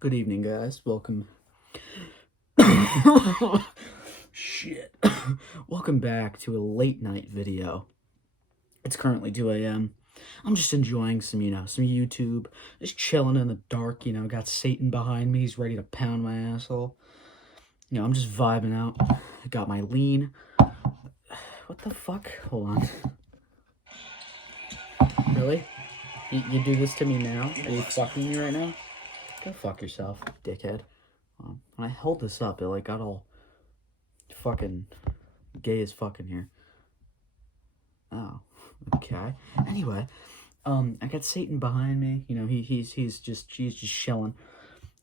Good evening, guys. Welcome. Shit. Welcome back to a late night video. It's currently 2 a.m. I'm just enjoying some YouTube. Just chilling in the dark, got Satan behind me. He's ready to pound my asshole. I'm just vibing out. I got my lean. What the fuck? Hold on. Really? You do this to me now? Are you fucking me right now? Go fuck yourself, dickhead. When I hold this up, it got all fucking gay as fucking here. Oh, okay. Anyway, I got Satan behind me. He's just chilling.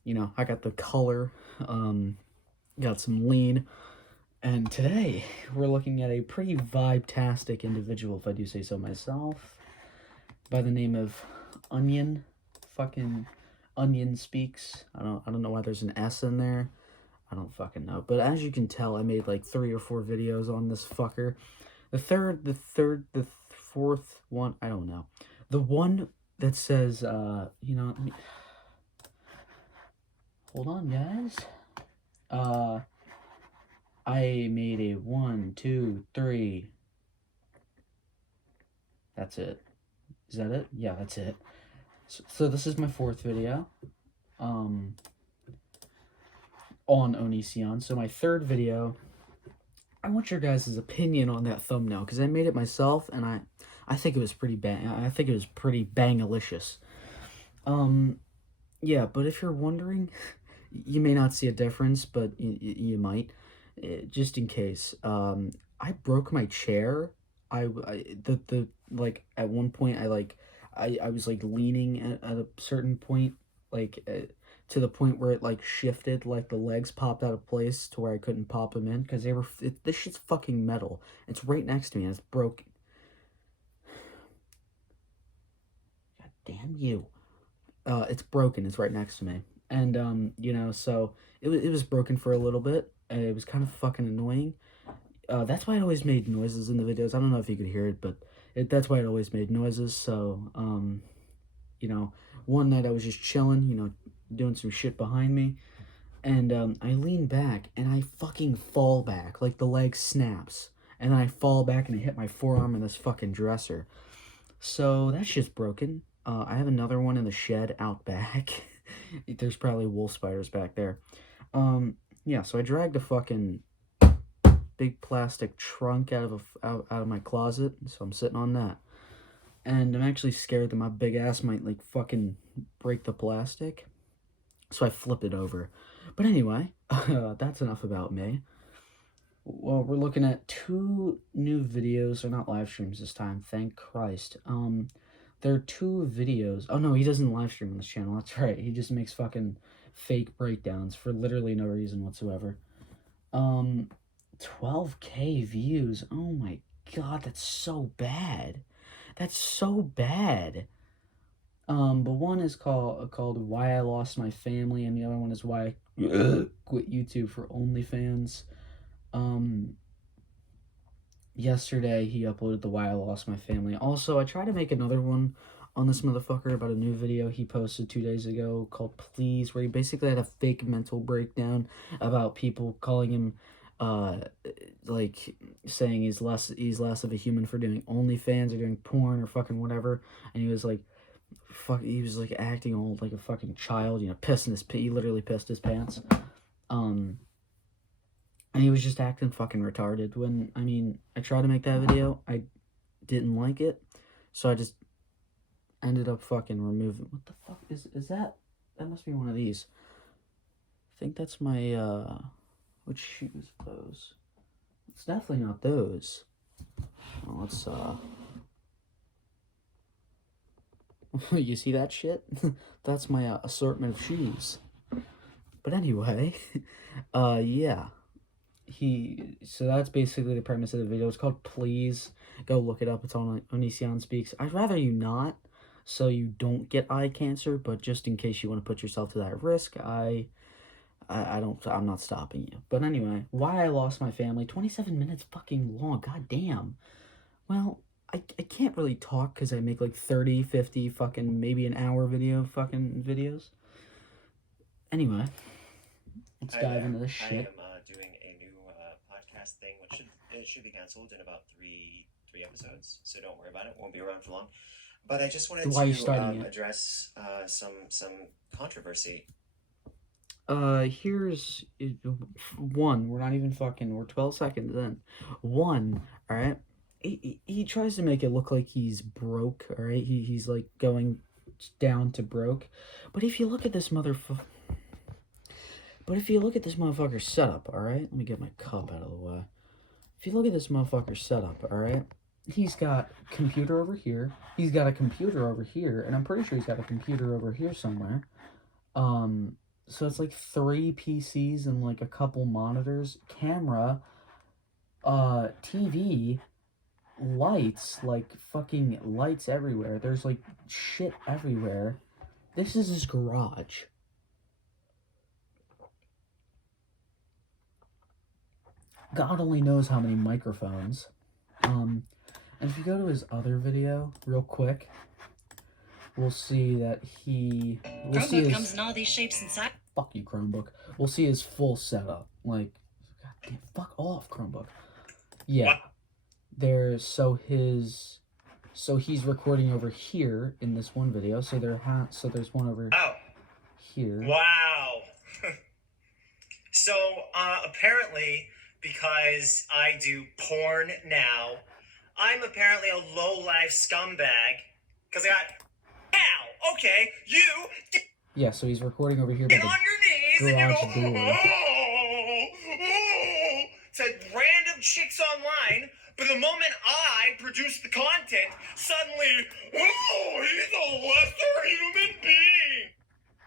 I got the color. Got some lean. And today we're looking at a pretty vibe-tastic individual, if I do say so myself, by the name of Onion. Fucking Onion Speaks. I don't know why there's an S in there. I don't fucking know. But as you can tell, I made 3 or 4 videos on this fucker. The fourth one, I don't know. The one that says, hold on, guys. I made a 1, 2, 3. That's it. Is that it? Yeah, that's it. So this is my 4th video. On Onision. So my 3rd video, I want your guys' opinion on that thumbnail, because I made it myself, and I think it was pretty bang-alicious. Yeah, but if you're wondering, you may not see a difference, but you might, just in case. I broke my chair. At one point, I was leaning at a certain point, to the point where it shifted, the legs popped out of place to where I couldn't pop them in, because this shit's fucking metal. It's right next to me and it's broken. God damn you. It's broken. It's right next to me. And, so it was broken for a little bit. It was kind of fucking annoying. That's why I always made noises in the videos. I don't know if you could hear it, but that's why I always made noises. So, one night I was just chilling, doing some shit behind me, and I lean back, and I fucking fall back, the leg snaps, and then I fall back, and I hit my forearm in this fucking dresser. So, that shit's broken. I have another one in the shed out back. There's probably wolf spiders back there. Yeah, so I dragged a fucking big plastic trunk out of my closet, so I'm sitting on that. And I'm actually scared that my big ass might, fucking break the plastic. So I flip it over. But anyway, that's enough about me. Well, we're looking at 2 new videos. They're not live streams this time, thank Christ. There are 2 videos. Oh, no, he doesn't live stream on this channel. That's right. He just makes fucking fake breakdowns for literally no reason whatsoever. 12K views. Oh, my God, that's so bad. That's so bad. But one is called Why I Lost My Family, and the other one is Why I Quit YouTube for OnlyFans. Yesterday he uploaded the Why I Lost My Family. Also, I tried to make another one on this motherfucker about a new video he posted 2 days ago called Please, where he basically had a fake mental breakdown about people calling him saying he's less of a human for doing OnlyFans or doing porn or fucking whatever, and he was he was acting old like a fucking child, he literally pissed his pants, and he was just acting fucking retarded. When I tried to make that video, I didn't like it, so I just ended up fucking removing. What the fuck is that? That must be one of these. I think that's my which shoes are those? It's definitely not those. Well, let's you see that shit? That's my assortment of shoes. But anyway, yeah. So that's basically the premise of the video. It's called Please. Go look it up. It's on Onision Speaks. I'd rather you not, so you don't get eye cancer, but just in case you want to put yourself to that risk, I'm not stopping you. But anyway, Why I Lost My Family, 27 minutes fucking long, god damn. Well, I can't really talk because I make 30, 50 fucking maybe an hour fucking videos. Anyway, let's dive into this shit. I am doing a new podcast thing, which should be canceled in about three episodes. So don't worry about it; won't be around for long. But I just wanted Why are you to starting it? address some controversy. Here's one. We're not even fucking. We're 12 seconds in. One. All right. He tries to make it look like he's broke. All right. He's like going down to broke. But if you look at this motherfucker's setup, all right. Let me get my cup out of the way. If you look at this motherfucker's setup, all right. He's got computer over here. He's got a computer over here, and I'm pretty sure he's got a computer over here somewhere. So it's like 3 PCs and like a couple monitors, camera, TV, lights, like fucking lights everywhere. There's like shit everywhere. This is his garage. God only knows how many microphones. And if you go to his other video real quick, we'll see that Chromebook comes in all these shapes and sizes. Fuck you, Chromebook. We'll see his full setup. Like, goddamn, fuck off, Chromebook. Yeah. So he's recording over here in this one video. So there's one over here. Wow. So apparently, because I do porn now, I'm apparently a low-life scumbag. Because I got... Ow! Okay, you... Yeah, so he's recording over here. Get on your knees and you go... To random chicks online, but the moment I produce the content, suddenly... he's a lesser human being!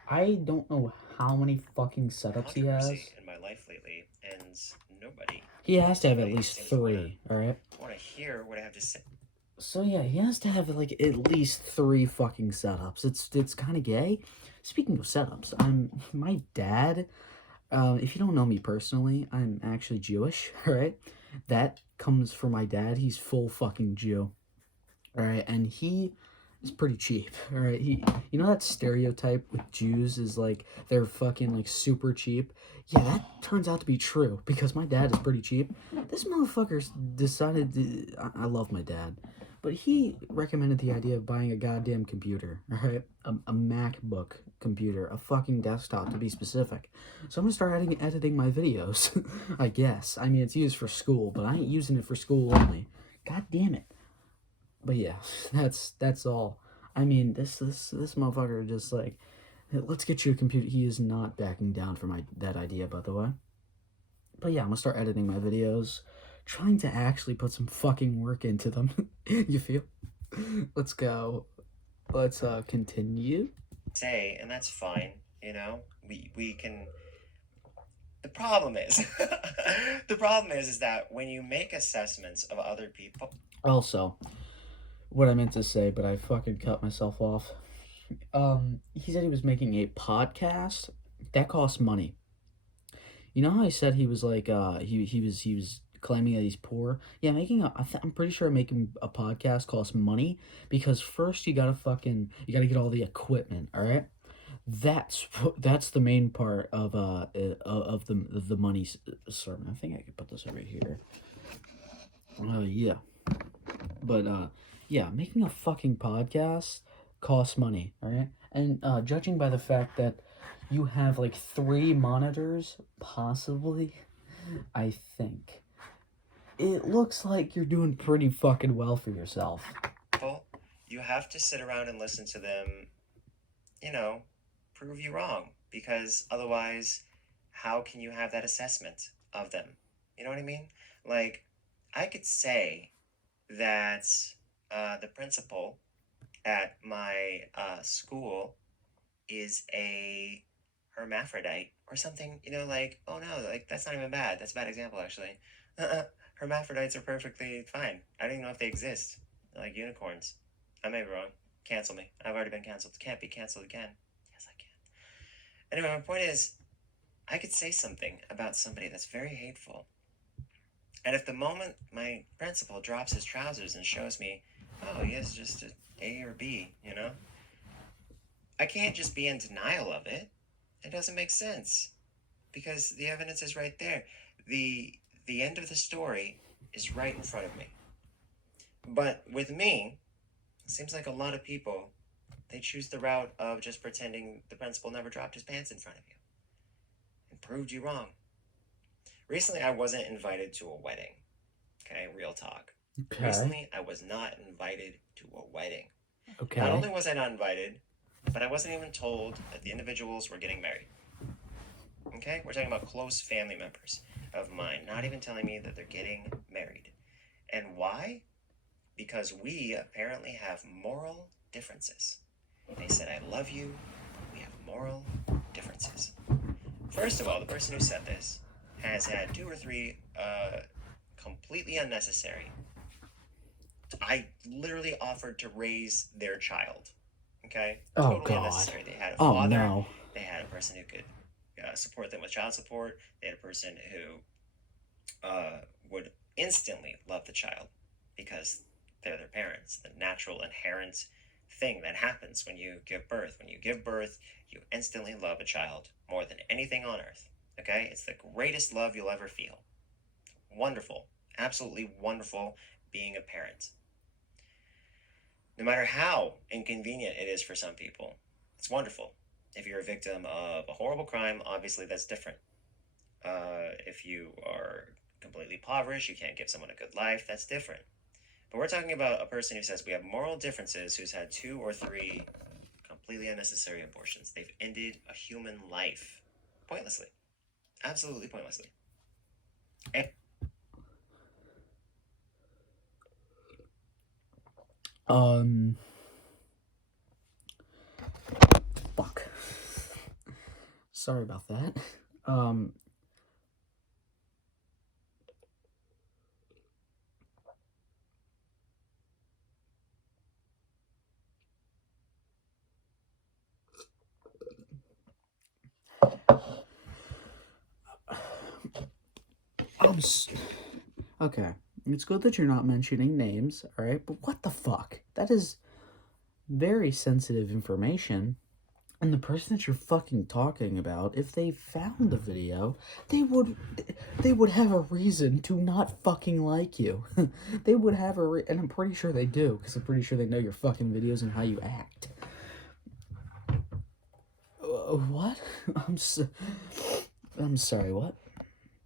I don't know how many fucking setups he has. In my life lately, and nobody... He has to have at least 3, alright? I want to hear what I have to say. So yeah, he has to have like at least 3 fucking setups. It's kind of gay. Speaking of setups, my dad. If you don't know me personally, I'm actually Jewish. All right, that comes from my dad. He's full fucking Jew. All right, and he is pretty cheap. All right, you know that stereotype with Jews is like they're fucking like super cheap. Yeah, that turns out to be true because my dad is pretty cheap. This motherfucker decided I love my dad. But he recommended the idea of buying a goddamn computer, alright? A MacBook computer, a fucking desktop to be specific. So I'm gonna start editing my videos, I guess. I mean, it's used for school, but I ain't using it for school only. God damn it. But yeah, that's all. I mean, this motherfucker just like, let's get you a computer. He is not backing down from that idea, by the way. But yeah, I'm gonna start editing my videos. Trying to actually put some fucking work into them. You feel? Let's go. Let's continue. Say, and that's fine, you know? We can... The problem is... is that when you make assessments of other people... Also, what I meant to say, but I fucking cut myself off. He said he was making a podcast. That costs money. You know how I said he was like, he was claiming that he's poor? Yeah, I'm pretty sure making a podcast costs money because first you gotta get all the equipment, all right? That's the main part of the money sermon. I think I could put this over here. Yeah, but yeah, making a fucking podcast costs money, all right? And judging by the fact that you have like 3 monitors, possibly, I think. It looks like you're doing pretty fucking well for yourself. You have to sit around and listen to them, you know, prove you wrong. Because otherwise, how can you have that assessment of them? You know what I mean? Like, I could say that the principal at my school is a hermaphrodite or something, you know, like, oh no, like, that's not even bad. That's a bad example, actually. Hermaphrodites are perfectly fine. I don't even know if they exist. They're like unicorns. I may be wrong. Cancel me. I've already been canceled. Can't be canceled again. Yes, I can. Anyway, my point is, I could say something about somebody that's very hateful. And if the moment my principal drops his trousers and shows me, oh, he has just an A or B, you know? I can't just be in denial of it. It doesn't make sense because the evidence is right there. The end of the story is right in front of me. But with me, it seems like a lot of people, they choose the route of just pretending the principal never dropped his pants in front of you and proved you wrong. Recently, I wasn't invited to a wedding. Okay, real talk. Okay. Recently, I was not invited to a wedding. Okay. Not only was I not invited, but I wasn't even told that the individuals were getting married. Okay, we're talking about close family members of mine, not even telling me that they're getting married. And why? Because we apparently have moral differences. They said, I love you, but we have moral differences. First of all, the person who said this has had 2 or 3 completely unnecessary. I literally offered to raise their child. Okay? Oh, totally God. unnecessary. They had a Oh, father. no. They had a person who could support them with child support. They had a person who would instantly love the child because they're their parents. The natural, inherent thing that happens when you give birth. When you give birth, you instantly love a child more than anything on earth. Okay? It's the greatest love you'll ever feel. Wonderful. Absolutely wonderful being a parent. No matter how inconvenient it is for some people, it's wonderful. If you're a victim of a horrible crime, obviously that's different. If you are completely impoverished, you can't give someone a good life, that's different. But we're talking about a person who says we have moral differences, who's had 2 or 3 completely unnecessary abortions. They've ended a human life pointlessly. Absolutely pointlessly. And Fuck. Sorry about that. Okay. It's good that you're not mentioning names, alright? But what the fuck? That is very sensitive information. And the person that you're fucking talking about, if they found the video, they would have a reason to not fucking like you. They would have and I'm pretty sure they do, because I'm pretty sure they know your fucking videos and how you act. What? I'm sorry, what?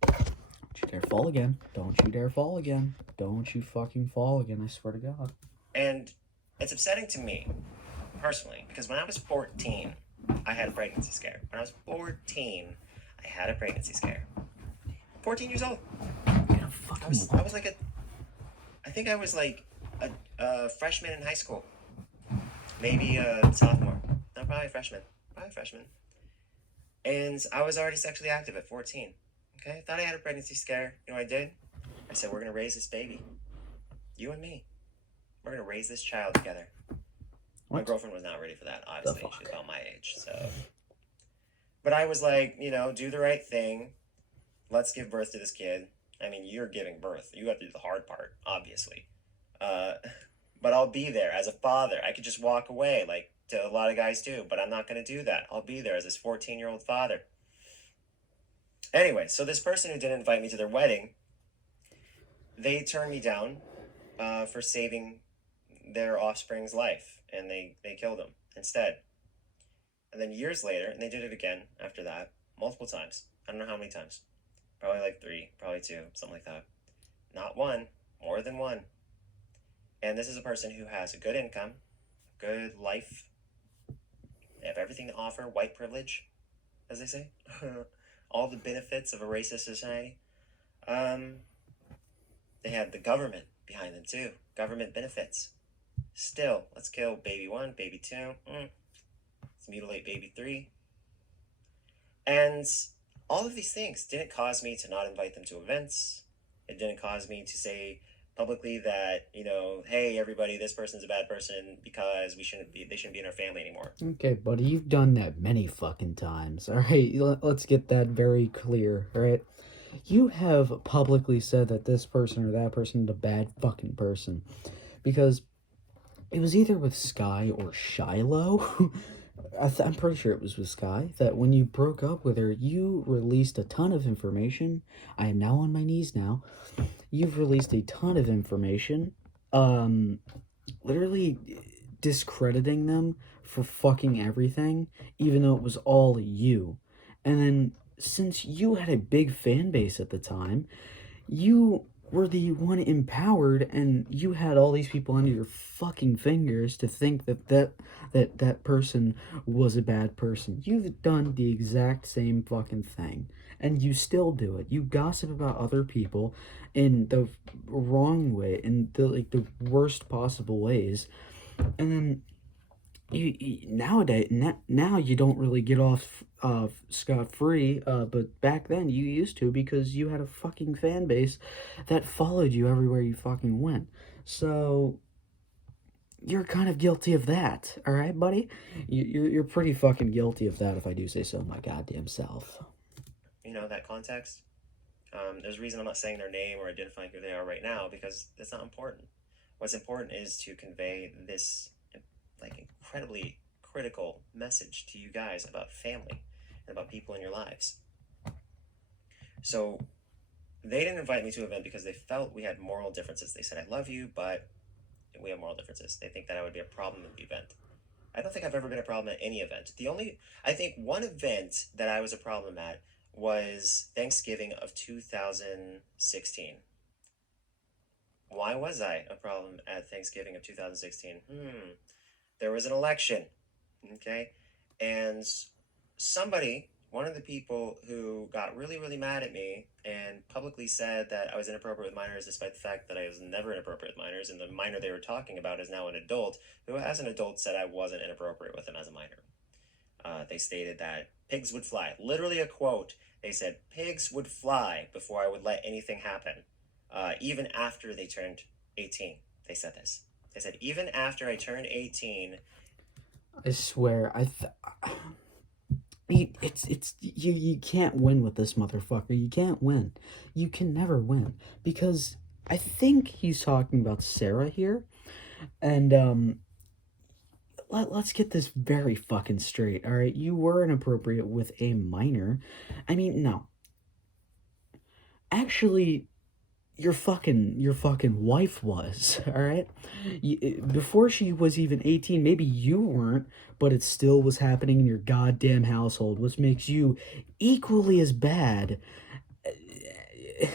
Don't you dare fall again. Don't you dare fall again. Don't you fucking fall again, I swear to God. And it's upsetting to me, personally, because when I was 14, I had a pregnancy scare. When I was 14, I had a pregnancy scare. 14 years old. Yeah, I was like I think I was like a freshman in high school. Maybe a sophomore. No, probably a freshman. Probably a freshman. And I was already sexually active at 14. Okay? I thought I had a pregnancy scare. You know what I did? I said, we're going to raise this baby. You and me. We're going to raise this child together. What? My girlfriend was not ready for that, obviously. She was about my age, so. But I was like, do the right thing. Let's give birth to this kid. I mean, you're giving birth. You have to do the hard part, obviously. But I'll be there as a father. I could just walk away, like a lot of guys do, but I'm not going to do that. I'll be there as this 14-year-old father. Anyway, so this person who didn't invite me to their wedding, they turned me down for saving their offspring's life, and they killed him instead. And then years later, and they did it again after that, multiple times. I don't know how many times. Probably like 3, probably 2, something like that. Not one, more than one. And this is a person who has a good income, good life. They have everything to offer, white privilege, as they say. All the benefits of a racist society. They have the government behind them too. Government benefits. Still, let's kill baby 1, baby 2. Let's mutilate baby 3. And all of these things didn't cause me to not invite them to events. It didn't cause me to say publicly that, hey, everybody, this person's a bad person because they shouldn't be in our family anymore. Okay, buddy, you've done that many fucking times, alright? Let's get that very clear, alright? You have publicly said that this person or that person is a bad fucking person. Because it was either with Sky or Shiloh, I'm pretty sure it was with Sky, that when you broke up with her, you released a ton of information. I am now on my knees now. You've released a ton of information, um, literally discrediting them for fucking everything, even though it was all you. And then, since you had a big fan base at the time, you were the one empowered, and you had all these people under your fucking fingers to think that person was a bad person. You've done the exact same fucking thing, and you still do it. You gossip about other people in the wrong way, in the worst possible ways, and then nowadays now you don't really get off scot free, but back then you used to, because you had a fucking fan base that followed you everywhere you fucking went. So you're kind of guilty of that, all right, buddy? You're pretty fucking guilty of that, if I do say so my goddamn self. That context. There's a reason I'm not saying their name or identifying who they are right now, because it's not important. What's important is to convey this incredibly critical message to you guys about family and about people in your lives. So they didn't invite me to an event because they felt we had moral differences. They said, I love you, but we have moral differences. They think that I would be a problem in the event. I don't think I've ever been a problem at any event. I think one event that I was a problem at was Thanksgiving of 2016. Why was I a problem at Thanksgiving of 2016? There was an election, okay? And one of the people who got really, really mad at me and publicly said that I was inappropriate with minors, despite the fact that I was never inappropriate with minors, and the minor they were talking about is now an adult, who as an adult said I wasn't inappropriate with him as a minor. They stated that pigs would fly. Literally a quote. They said pigs would fly before I would let anything happen. Even after they turned 18, they said this. They said, even after I turned 18... I swear, you can't win with this motherfucker. You can't win. You can never win. Because I think he's talking about Sarah here. And, let's get this very fucking straight, alright? You were inappropriate with a minor. I mean, no. Actually, your fucking wife was, all right? Before she was even 18, maybe you weren't, but it still was happening in your goddamn household, which makes you equally as bad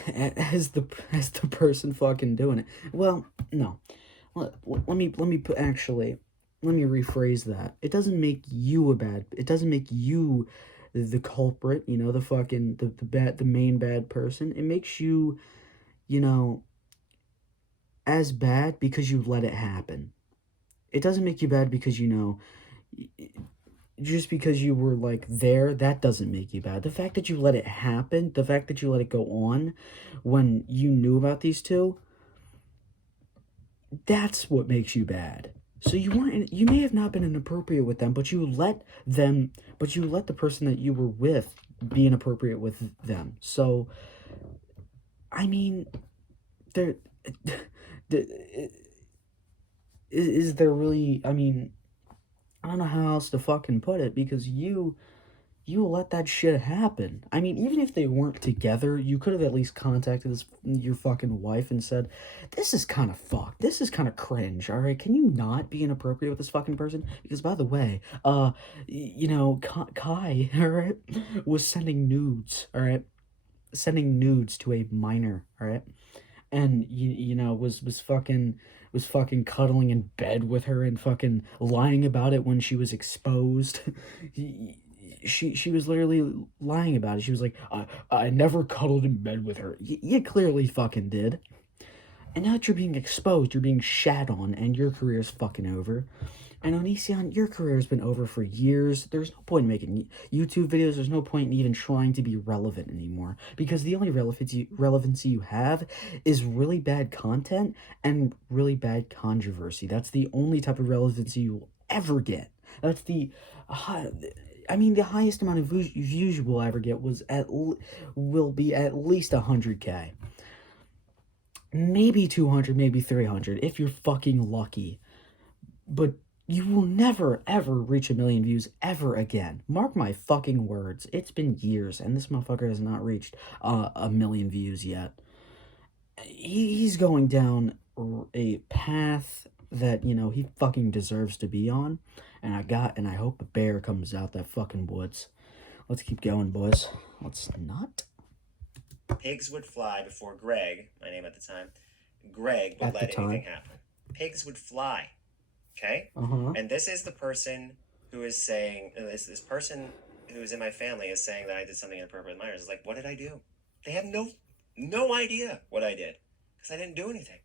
as the person fucking doing it. Well, no. Let me rephrase that. It doesn't make you it doesn't make you the culprit, the main bad person. It makes you, as bad because you let it happen. It doesn't make you bad because, just because you were, there, that doesn't make you bad. The fact that you let it happen, the fact that you let it go on when you knew about these two, that's what makes you bad. So you may have not been inappropriate with them, but you let the person that you were with be inappropriate with them. So, I mean, is there really, I mean, I don't know how else to fucking put it, because you let that shit happen. I mean, even if they weren't together, you could have at least contacted your fucking wife and said, this is kind of fucked. This is kind of cringe, alright? Can you not be inappropriate with this fucking person? Because, by the way, Kai, alright, was sending nudes, alright? Sending nudes to a minor, alright? And, was fucking cuddling in bed with her and fucking lying about it when she was exposed. She was literally lying about it. She was like, I never cuddled in bed with her. You clearly fucking did. And now that you're being exposed, you're being shat on, and your career's fucking over. And Onision, your career's been over for years. There's no point in making YouTube videos. There's no point in even trying to be relevant anymore. Because the only relevancy you have is really bad content and really bad controversy. That's the only type of relevancy you will ever get. That's the highest amount of views you will ever get will be at least 100K. Maybe 200, maybe 300, if you're fucking lucky. But You will never, ever reach 1 million views ever again. Mark my fucking words. It's been years, and this motherfucker has not reached 1 million views yet. He's going down a path that, you know, he fucking deserves to be on. And I hope a bear comes out that fucking woods. Let's keep going, boys. Let's not. Pigs would fly before Greg, my name at the time, Greg would let anything happen. Pigs would fly. Okay? And this is the person who is saying, this person who's in my family is saying that I did something inappropriate with minors. It's like, what did I do? They have no idea what I did because I didn't do anything.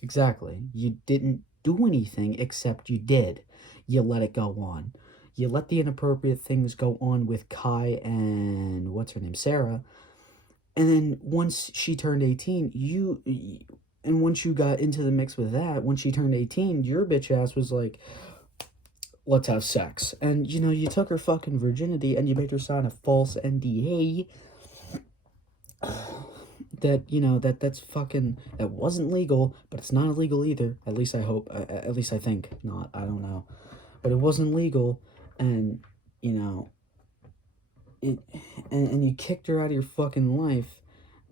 Exactly. You didn't do anything except you did. You let it go on. You let the inappropriate things go on with Kai and what's her name, Sarah. And then once she turned 18, and once you got into the mix with that, when she turned 18, your bitch ass was like, let's have sex. And, you know, you took her fucking virginity and you made her sign a false NDA that, you know, that's fucking, that wasn't legal, but it's not illegal either. At least I hope, at least I think not. I don't know. But it wasn't legal, and, you know, and you kicked her out of your fucking life.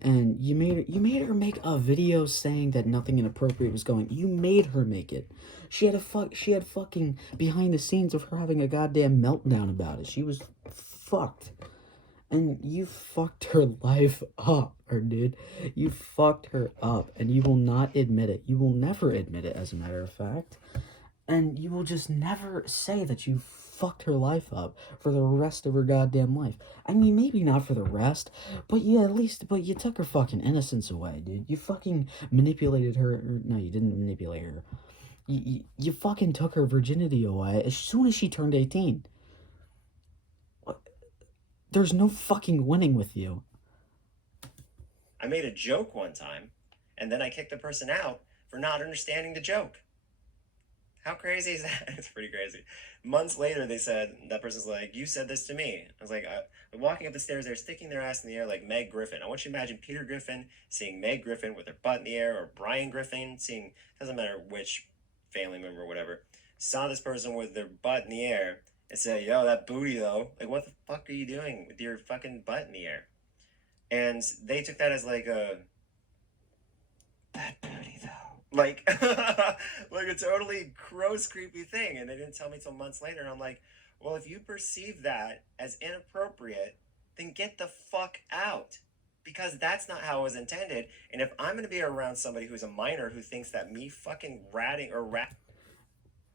And you made her make a video saying that nothing inappropriate was going. You made her make it. She had fucking behind the scenes of her having a goddamn meltdown about it. She was fucked. And you fucked her life up, dude. You fucked her up, and you will not admit it. You will never admit it, as a matter of fact. And you will just never say that you fucked her life up for the rest of her goddamn life. I mean, maybe not for the rest, but yeah, at least, but you took her fucking innocence away, dude. You fucking manipulated her. No, you didn't manipulate her. You fucking took her virginity away as soon as she turned 18. There's no fucking winning with you. I made a joke one time, and then I kicked the person out for not understanding the joke. How crazy is that? It's pretty crazy. Months later, they said, that person's like, you said this to me. I was like, I'm walking up the stairs, they're sticking their ass in the air like Meg Griffin. I want you to imagine Peter Griffin seeing Meg Griffin with her butt in the air, or Brian Griffin seeing, doesn't matter which family member or whatever, saw this person with their butt in the air and said, yo, that booty though. Like, what the fuck are you doing with your fucking butt in the air? And they took that as like a, that booty though. Like, like a totally gross, creepy thing. And they didn't tell me till months later. And I'm like, well, if you perceive that as inappropriate, then get the fuck out. Because that's not how it was intended. And if I'm going to be around somebody who's a minor who thinks that me fucking ratting or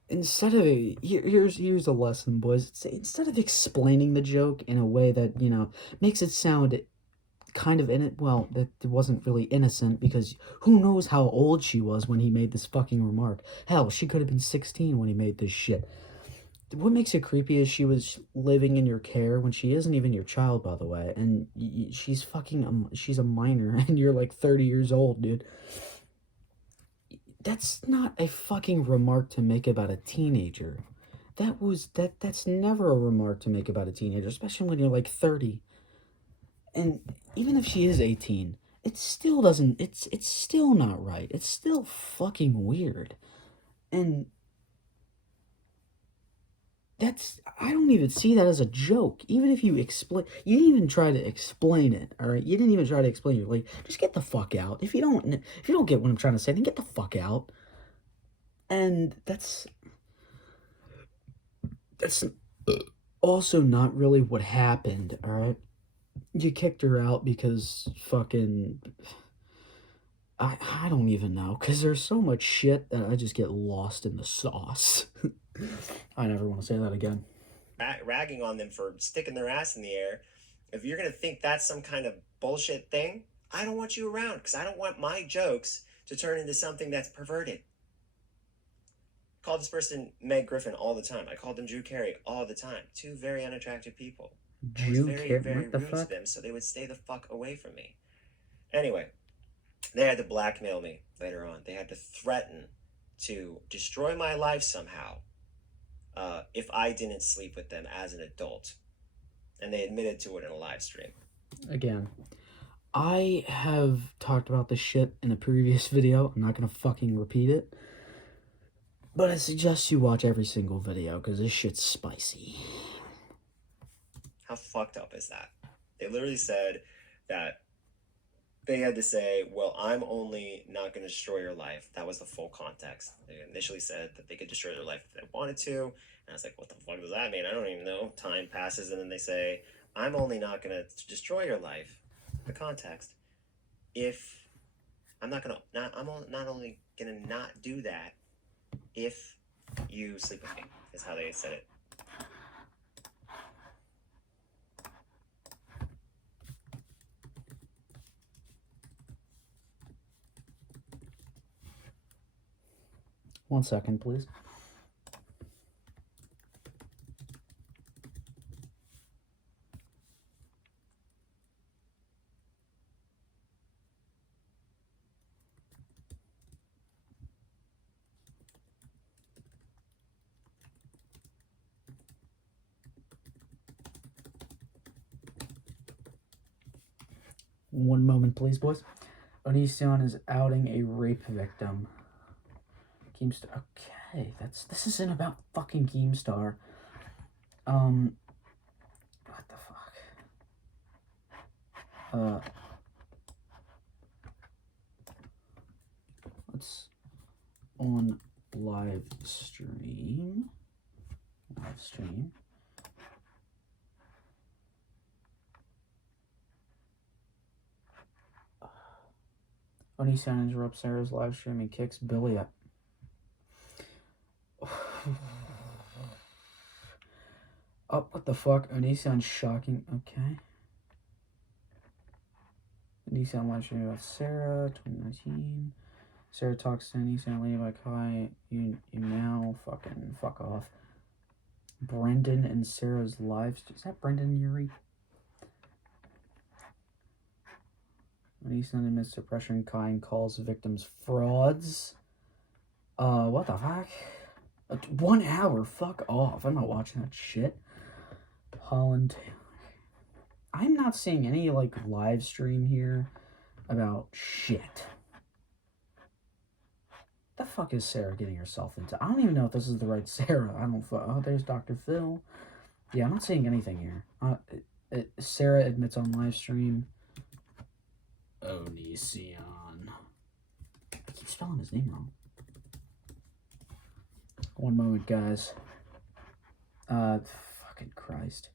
instead of here's a lesson, boys. Instead of explaining the joke in a way that, you know, makes it sound kind of well, that it wasn't really innocent, because who knows how old she was when he made this fucking remark. Hell, she could have been 16 when he made this shit. What makes it creepy is she was living in your care when she isn't even your child, by the way, and she's fucking she's a minor and you're like 30 years old, dude. That's not a fucking remark to make about a teenager. That's never a remark to make about a teenager, especially when you're like 30. And even if she is 18, it still doesn't, it's still not right. It's still fucking weird. And I don't even see that as a joke. Even if you didn't even try to explain it, all right? You didn't even try to explain it. Like, just get the fuck out. If you don't get what I'm trying to say, then get the fuck out. And that's also not really what happened, all right? You kicked her out because fucking, I don't even know, because there's so much shit that I just get lost in the sauce. I never want to say that again. Ragging on them for sticking their ass in the air. If you're going to think that's some kind of bullshit thing, I don't want you around, because I don't want my jokes to turn into something that's perverted. I call this person Meg Griffin all the time. I called them Drew Carey all the time. Two very unattractive people. I was very, very rude to them, so they would stay the fuck away from me. Anyway, they had to blackmail me later on. They had to threaten to destroy my life somehow if I didn't sleep with them as an adult. And they admitted to it in a live stream. Again, I have talked about this shit in a previous video. I'm not gonna fucking repeat it. But I suggest you watch every single video, because this shit's spicy. How fucked up is that? They literally said that they had to say, well, I'm only not going to destroy your life. That was the full context. They initially said that they could destroy their life if they wanted to. And I was like, what the fuck does that mean? I don't even know. Time passes, and then they say, I'm only not going to destroy your life. The context. If I'm not going to, I'm not only going to not do that if you sleep with me, is how they said it. One second, please. One moment, please, boys. Onision is outing a rape victim. Keemstar. Okay, this isn't about fucking Keemstar. What the fuck? Let's on live stream. Onision interrupts Sarah's live stream and kicks Billy up. Oh, what the fuck? Onision's shocking. Okay. Onision live stream about Sarah, 2019. Sarah talks to Onision, Lady like, hi, you now fucking fuck off. Brendan and Sarah's live stream. Is that Brendan Urie? Onision admits to pressuring Kai and calls victims frauds. What the fuck? 1 hour, fuck off. I'm not watching that shit. Holland Taylor. I'm not seeing any, like, live stream here about shit. The fuck is Sarah getting herself into? I don't even know if this is the right Sarah. I don't. Oh, there's Dr. Phil. Yeah, I'm not seeing anything here. Sarah admits on live stream. Onision. I keep spelling his name wrong. One moment, guys. Fucking Christ.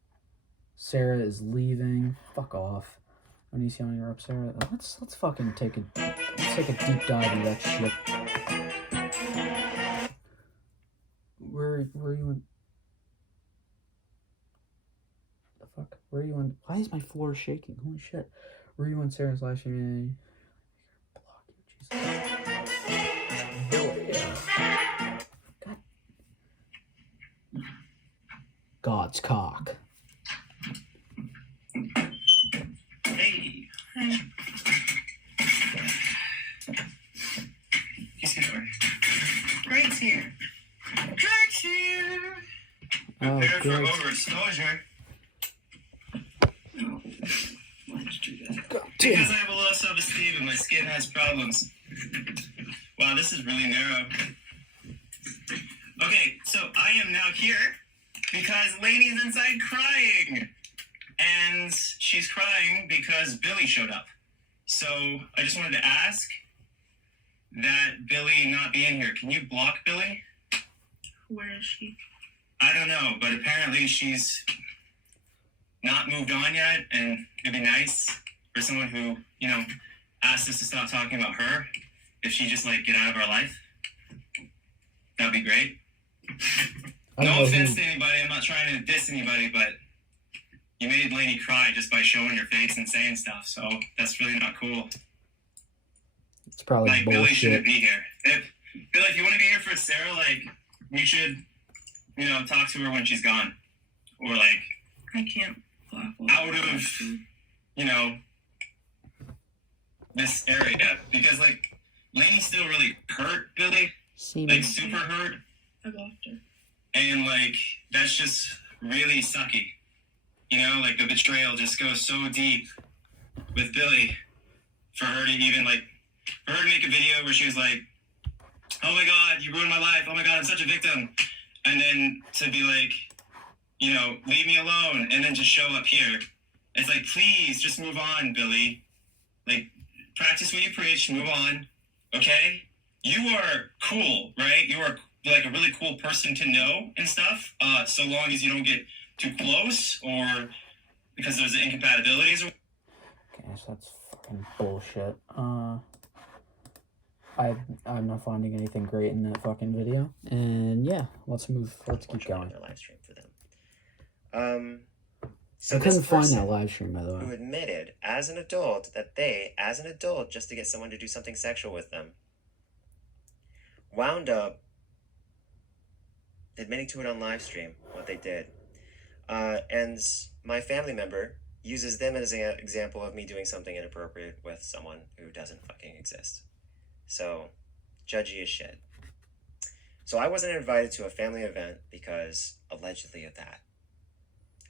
Sarah is leaving. Fuck off. Onision interrupts Sarah. Let's fucking take a deep dive into that shit. Where are you in? The fuck? Where are you on? Why is my floor shaking? Holy shit. Where are you on Sarah's live stream? Block you, Jesus. God. God's cock. Hey. Hi. He's here. Greg's here. Greg's here. Oh, Prepare for good. overexposure. Oh, why did you do that? God Because damn. I have a low self-esteem and my skin has problems. Wow, this is really narrow. Okay, so I am now here because Lainey's inside crying. And she's crying because Billy showed up. So I just wanted to ask that Billy not be in here. Can you block Billy? Where is she? I don't know, but apparently she's not moved on yet, and it'd be nice for someone who, you know, asked us to stop talking about her. If she just, like, get out of our life, that'd be great. No offense to anybody, I'm not trying to diss anybody, but you made Lainey cry just by showing your face and saying stuff, so that's really not cool. It's probably Like, Billy bullshit. shouldn't be here. Billy, if you want to be here for Sarah, like, you should, you know, talk to her when she's gone. Or, like, I can't block. out of, you know, this area. Because, like, Lainey still really hurt Billy. Like, super hurt. I blocked her. And, like, that's just really sucky. You know, like, the betrayal just goes so deep with Billy for her to even, like, for her to make a video where she was like, oh my God, you ruined my life. Oh my God, I'm such a victim. And then to be like, you know, leave me alone, and then just show up here. It's like, please, just move on, Billy. Like, practice what you preach, move on, okay? You are cool, right? You are like a really cool person to know and stuff, so long as you don't get too close or because there's incompatibilities. Okay, so that's fucking bullshit. I'm not finding anything great in that fucking video. And yeah, let's keep going. Their live stream for them. So I couldn't this find person that live stream, by the who way. admitted as an adult that they, as an adult, just to get someone to do something sexual with them, wound up admitting to it on live stream what they did. And my family member uses them as an example of me doing something inappropriate with someone who doesn't fucking exist. So, judgy as shit. So I wasn't invited to a family event because, allegedly, of that.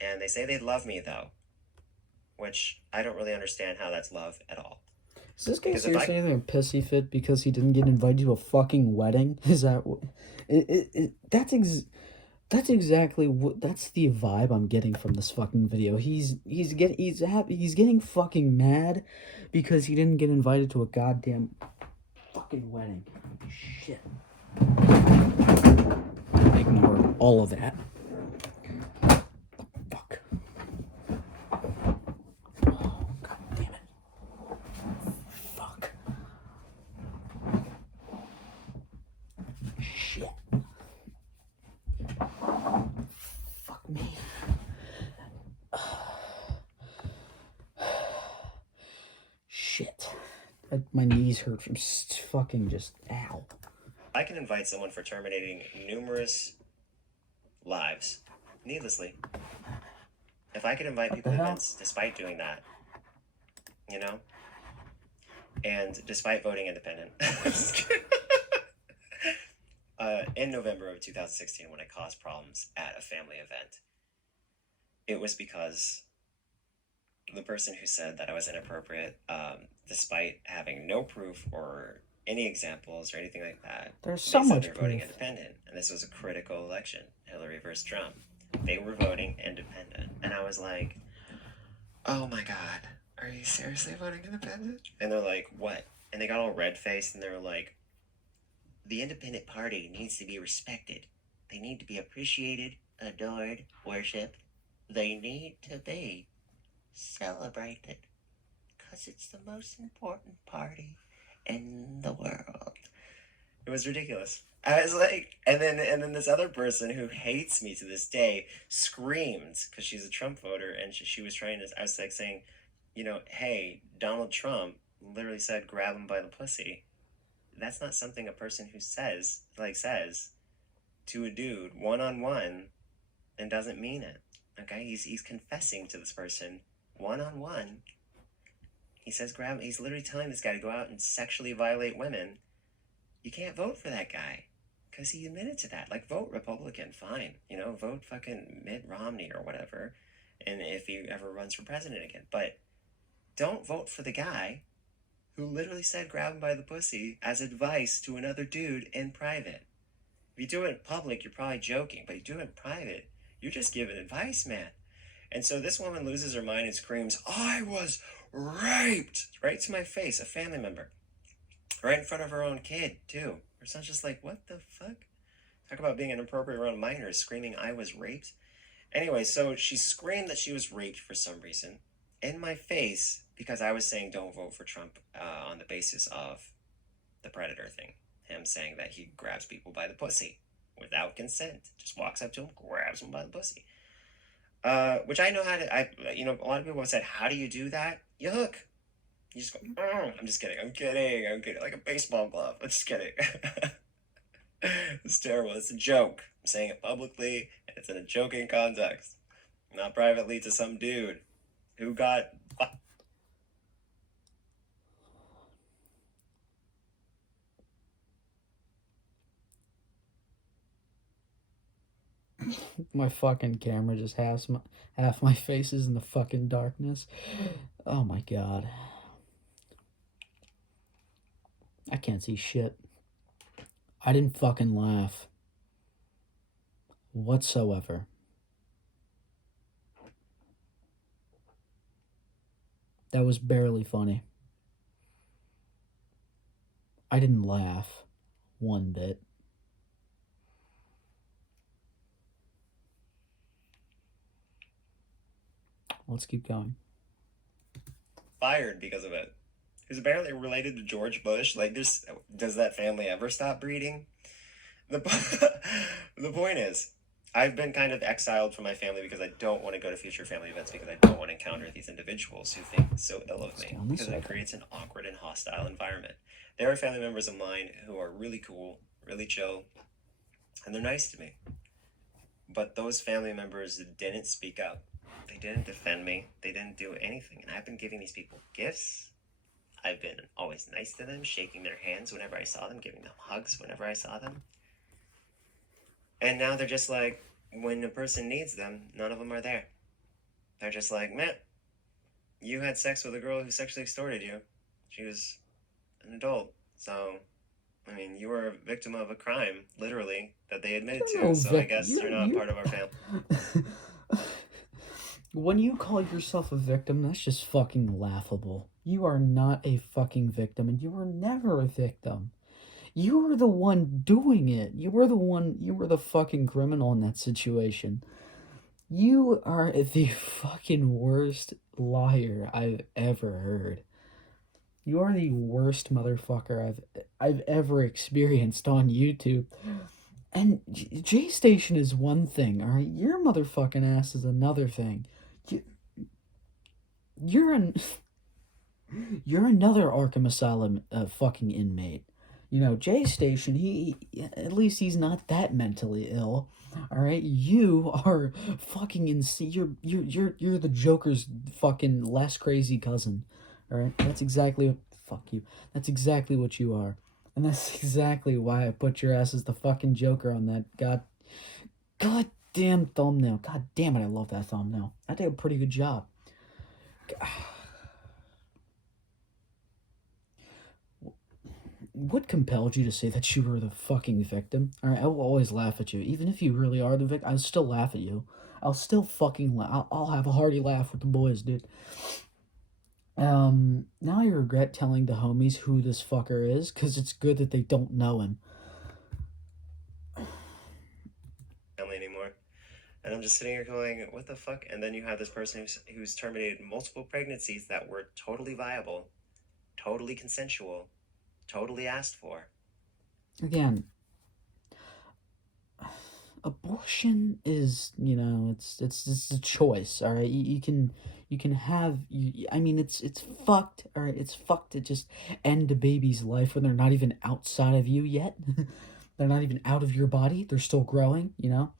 And they say they love me, though. Which, I don't really understand how that's love at all. Is this guy seriously having a pissy fit because he didn't get invited to a fucking wedding? Is that what... That's exactly what... That's the vibe I'm getting from this fucking video. He's getting fucking mad because he didn't get invited to a goddamn fucking wedding. Shit. Ignore all of that. Fuck. Oh, god damn it. Fuck. Shit. Fuck me. Shit. My knees hurt from fucking just ow. I can invite someone for terminating numerous lives needlessly. If I could invite people to events despite doing that, you know, and despite voting independent. In November of 2016, when I caused problems at a family event, it was because the person who said that I was inappropriate, despite having no proof or any examples or anything like that, there's so much they're voting independent, and this was a critical election, Hillary versus Trump. They were voting independent, and I was like, "Oh my God, are you seriously voting independent?" And they're like, "What?" And they got all red-faced, and they were like, "The independent party needs to be respected. They need to be appreciated, adored, worshipped. They need to be celebrated because it's the most important party in the world." It was ridiculous. I was like, and then this other person who hates me to this day screamed because she's a Trump voter, and she was trying to. I was like saying, you know, hey, Donald Trump literally said, "Grab him by the pussy." That's not something a person who says to a dude one-on-one and doesn't mean it. Okay, he's confessing to this person one-on-one. He says grab. He's literally telling this guy to go out and sexually violate women. You can't vote for that guy because he admitted to that. Like, vote Republican, fine. You know, vote fucking Mitt Romney or whatever, and if he ever runs for president again. But don't vote for the guy who literally said grab him by the pussy as advice to another dude in private. If you do it in public, you're probably joking, but you do it in private, you're just giving advice, man. And so this woman loses her mind and screams, "I was raped!" Right to my face, a family member. Right in front of her own kid, too. Her son's just like, what the fuck? Talk about being inappropriate around minors, screaming, "I was raped." Anyway, so she screamed that she was raped for some reason in my face because I was saying don't vote for Trump on the basis of the predator thing. Him saying that he grabs people by the pussy without consent. Just walks up to him, grabs them by the pussy. Which I know how to, a lot of people have said, how do you do that? You hook. You just go, I'm just kidding. I'm kidding. Like a baseball glove. I'm just kidding. It's terrible. It's a joke. I'm saying it publicly, and it's in a joking context. Not privately to some dude who got... My fucking camera just half my face is in the fucking darkness. Oh my god. I can't see shit. I didn't fucking laugh whatsoever. That was barely funny. I didn't laugh one bit. Let's keep going. Fired because of it. Who's apparently related to George Bush. Like, does that family ever stop breeding? The the point is, I've been kind of exiled from my family because I don't want to go to future family events because I don't want to encounter these individuals who think so ill of me because it creates an awkward and hostile environment. There are family members of mine who are really cool, really chill, and they're nice to me. But those family members didn't speak up. They didn't defend me. They didn't do anything. And I've been giving these people gifts. I've been always nice to them, shaking their hands whenever I saw them, giving them hugs whenever I saw them. And now they're just like, when a person needs them, none of them are there. They're just like, man, you had sex with a girl who sexually extorted you. She was an adult. So, I mean, you were a victim of a crime, literally, that they admitted to. So I guess you're not part of our family. When you call yourself a victim, that's just fucking laughable. You are not a fucking victim, and you were never a victim. You were the one doing it. You were the fucking criminal in that situation. You are the fucking worst liar I've ever heard. You are the worst motherfucker I've ever experienced on YouTube. And J Station is one thing, alright? Your motherfucking ass is another thing. You're another Arkham Asylum fucking inmate. You know, J Station, he at least he's not that mentally ill. All right, you are fucking insane. You're the Joker's fucking less crazy cousin. All right, that's exactly fuck you. That's exactly what you are, and that's exactly why I put your ass as the fucking Joker on that goddamn thumbnail. God damn it, I love that thumbnail. I did a pretty good job. What compelled you to say that you were the fucking victim? Alright, I will always laugh at you. Even if you really are the victim, I'll still laugh at you. I'll still fucking laugh. I'll have a hearty laugh with the boys, dude. Now I regret telling the homies who this fucker is, because it's good that they don't know him. Family anymore. And I'm just sitting here going, what the fuck? And then you have this person who's terminated multiple pregnancies that were totally viable, totally consensual, totally asked for. Again, abortion is, you know, it's a choice, all right? You can have, I mean, it's fucked, all right? It's fucked to just end a baby's life when they're not even outside of you yet. They're not even out of your body. They're still growing, you know?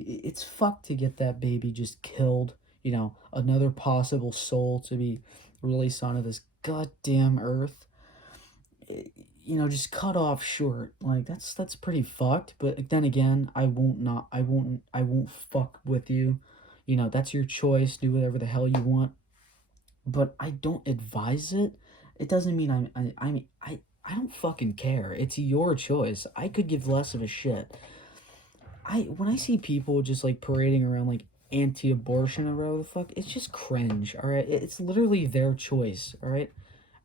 It's fucked to get that baby just killed, you know, another possible soul to be released onto this goddamn earth. You know, just cut off short. Like, that's pretty fucked. But then again, I won't fuck with you. You know, that's your choice. Do whatever the hell you want. But I don't advise it. It doesn't mean I don't fucking care. It's your choice. I could give less of a shit. When I see people just like parading around like anti-abortion or whatever the fuck, it's just cringe. All right, it's literally their choice. All right,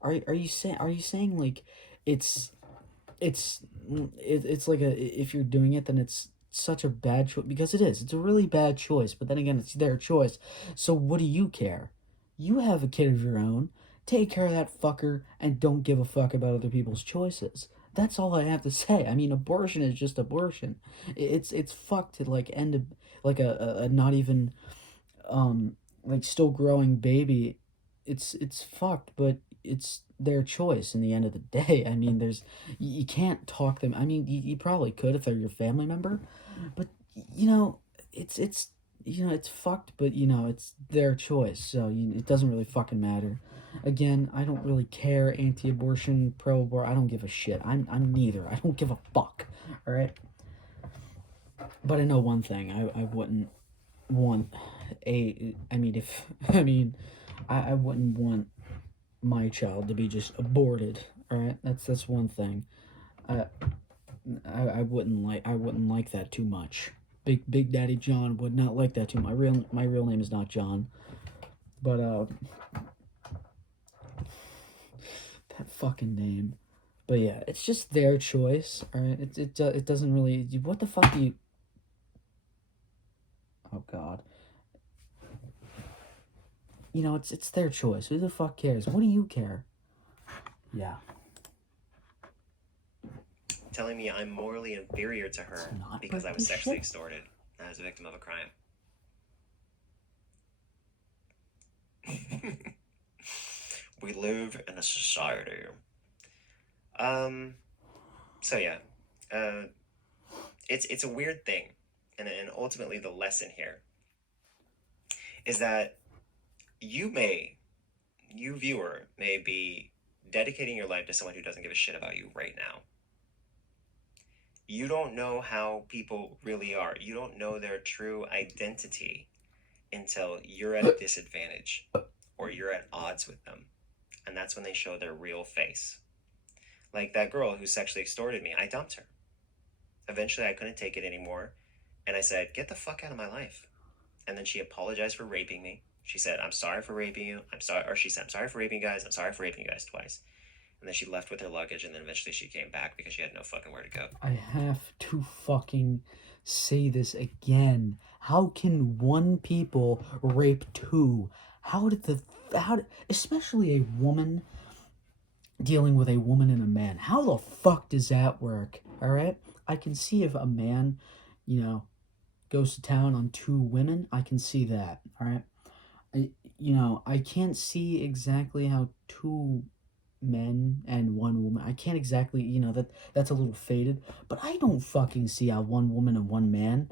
are you saying like it's like if you're doing it then it's such a bad choice, because it is. It's a really bad choice, but then again, it's their choice. So what do you care? You have a kid of your own. Take care of that fucker and don't give a fuck about other people's choices. That's all I have to say. I mean, abortion is just abortion. It's fucked to like end like a not even like still growing baby. It's fucked, but it's their choice in the end of the day. I mean, you can't talk them. I mean, you probably could if they're your family member, but you know, it's you know, it's fucked, but you know, it's their choice, so it doesn't really fucking matter. Again, I don't really care. Anti-abortion, pro-abortion, I don't give a shit. I'm neither. I don't give a fuck. All right. But I know one thing. I wouldn't want I mean, if I wouldn't want my child to be just aborted. All right. That's one thing. I wouldn't like that too much. Big Daddy John would not like that too much. My real name is not John, but that fucking name. But yeah, it's just their choice. All right, it doesn't really. What the fuck do you? Oh God. You know, it's their choice. Who the fuck cares? What do you care? Yeah. Telling me I'm morally inferior to her because I was sexually extorted. I was a victim of a crime. We live in a society. So yeah, it's a weird thing, and ultimately the lesson here is that you viewer, may be dedicating your life to someone who doesn't give a shit about you right now. You don't know how people really are. You don't know their true identity until you're at a disadvantage or you're at odds with them. And that's when they show their real face. Like that girl who sexually extorted me, I dumped her. Eventually, I couldn't take it anymore. And I said, get the fuck out of my life. And then she apologized for raping me. She said, I'm sorry for raping you. I'm sorry. Or she said, I'm sorry for raping you guys. I'm sorry for raping you guys twice. And then she left with her luggage, and then eventually she came back because she had no fucking where to go. I have to fucking say this again. How can one people rape two? Especially a woman dealing with a woman and a man. How the fuck does that work? All right? I can see if a man, goes to town on two women. I can see that. All right? I can't see exactly how two men and one woman. I can't exactly, that's a little faded, but I don't fucking see how one woman and one man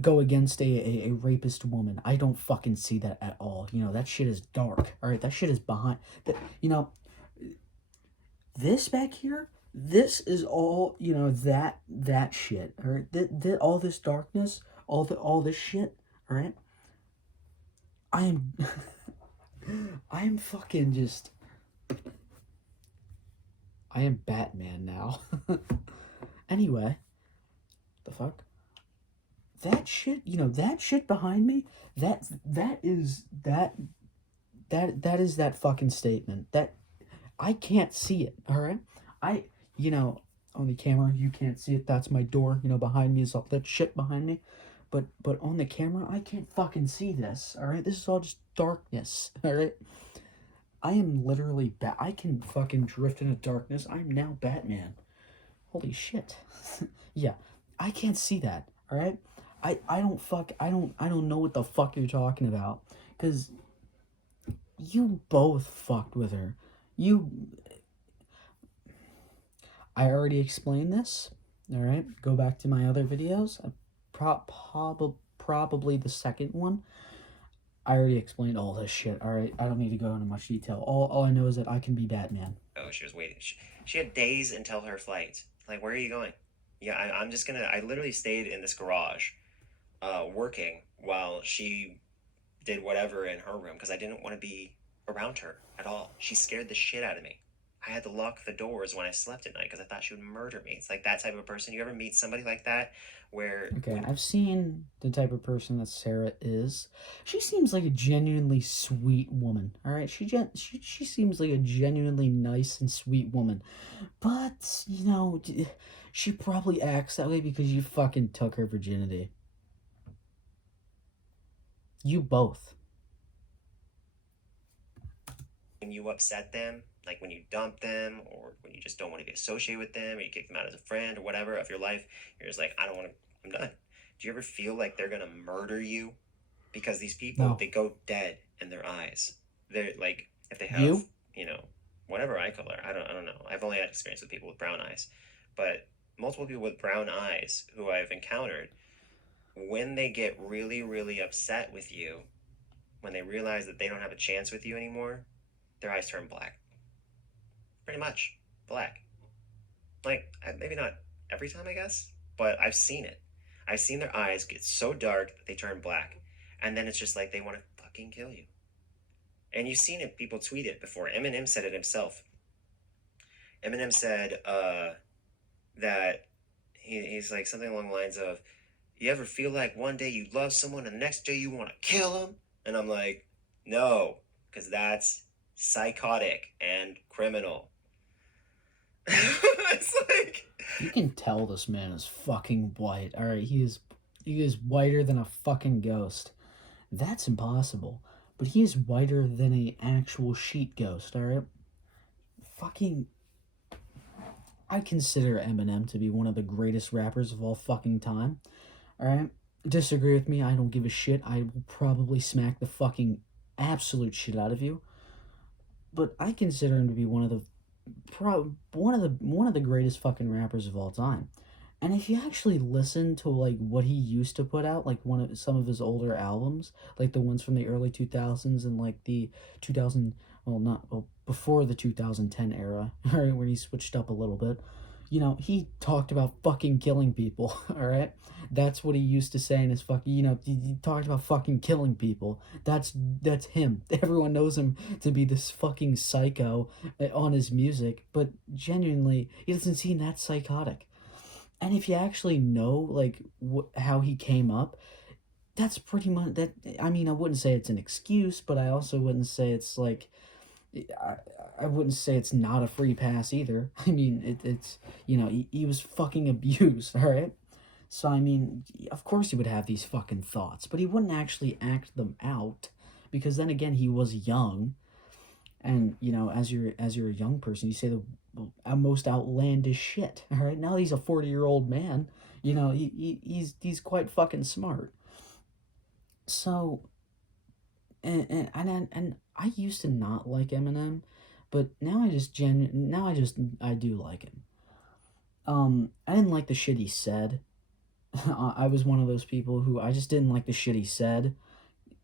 go against a rapist woman. I don't fucking see that at all. That shit is dark. All right, that shit is behind that. This back here, this is all, that shit. All right, all this darkness, all this shit. All right, I am I am fucking just I am Batman now. Anyway, the fuck? That shit, that shit behind me, that is that fucking statement. That I can't see it, all right? I on the camera you can't see it. That's my door, behind me is all that shit behind me. But on the camera I can't fucking see this, all right? This is all just darkness, all right? I am literally I can fucking drift into darkness. I'm now Batman. Holy shit. Yeah, I can't see that. All right? I don't know what the fuck you're talking about, cuz you both fucked with her. I already explained this. All right? Go back to my other videos. Probably the second one. I already explained all this shit, alright? I don't need to go into much detail. All I know is that I can be Batman. Oh, she was waiting. She had days until her flight. Like, where are you going? Yeah, I'm just gonna. I literally stayed in this garage, working while she did whatever in her room because I didn't want to be around her at all. She scared the shit out of me. I had to lock the doors when I slept at night because I thought she would murder me. It's like that type of person. You ever meet somebody like that where... Okay, I've seen the type of person that Sarah is. She seems like a genuinely sweet woman, all right? She seems like a genuinely nice and sweet woman. But, she probably acts that way because you fucking took her virginity. You both. When you upset them, like when you dump them, or when you just don't want to be associated with them, or you kick them out as a friend or whatever of your life, you're just like, I don't want to, I'm done. Do you ever feel like they're gonna murder you? Because these people, No. they go dead in their eyes. They're like, if they have, You? Whatever eye color, I don't know. I've only had experience with people with brown eyes, but multiple people with brown eyes who I've encountered, when they get really, really upset with you, when they realize that they don't have a chance with you anymore, their eyes turn black. Pretty much black. Like, maybe not every time, I guess, but I've seen it. I've seen their eyes get so dark that they turn black, and then it's just like they want to fucking kill you. And you've seen it, people tweet it before. Eminem said it himself. Eminem said that he's like something along the lines of, "You ever feel like one day you love someone and the next day you want to kill them?" And I'm like, "No, because that's psychotic and criminal." It's like, You can tell this man is fucking white. All right, he is whiter than a fucking ghost. That's impossible. But he is whiter than a actual sheet ghost. All right, fucking. I consider Eminem to be one of the greatest rappers of all fucking time. All right, disagree with me. I don't give a shit. I will probably smack the fucking absolute shit out of you. But I consider him to be one of the greatest fucking rappers of all time. And if you actually listen to like what he used to put out, like one of some of his older albums, like the ones from the early 2000s and like the 2000, well not well before the 2010 era, right, when he switched up a little bit, he talked about fucking killing people, all right? That's what he used to say in his fucking, he talked about fucking killing people. That's him. Everyone knows him to be this fucking psycho on his music, but genuinely, he doesn't seem that psychotic. And if you actually know like how he came up, that's pretty much that. I mean, I wouldn't say it's an excuse, but I also wouldn't say it's like I, I wouldn't say it's not a free pass either. I mean, it's he was fucking abused, all right. So I mean, of course he would have these fucking thoughts, but he wouldn't actually act them out because then again he was young, and as you're a young person, you say the most outlandish shit. All right, now he's a 40-year-old man. He's quite fucking smart. So and I used to not like Eminem, but now I do like him. I didn't like the shit he said. I was one of those people who I just didn't like the shit he said,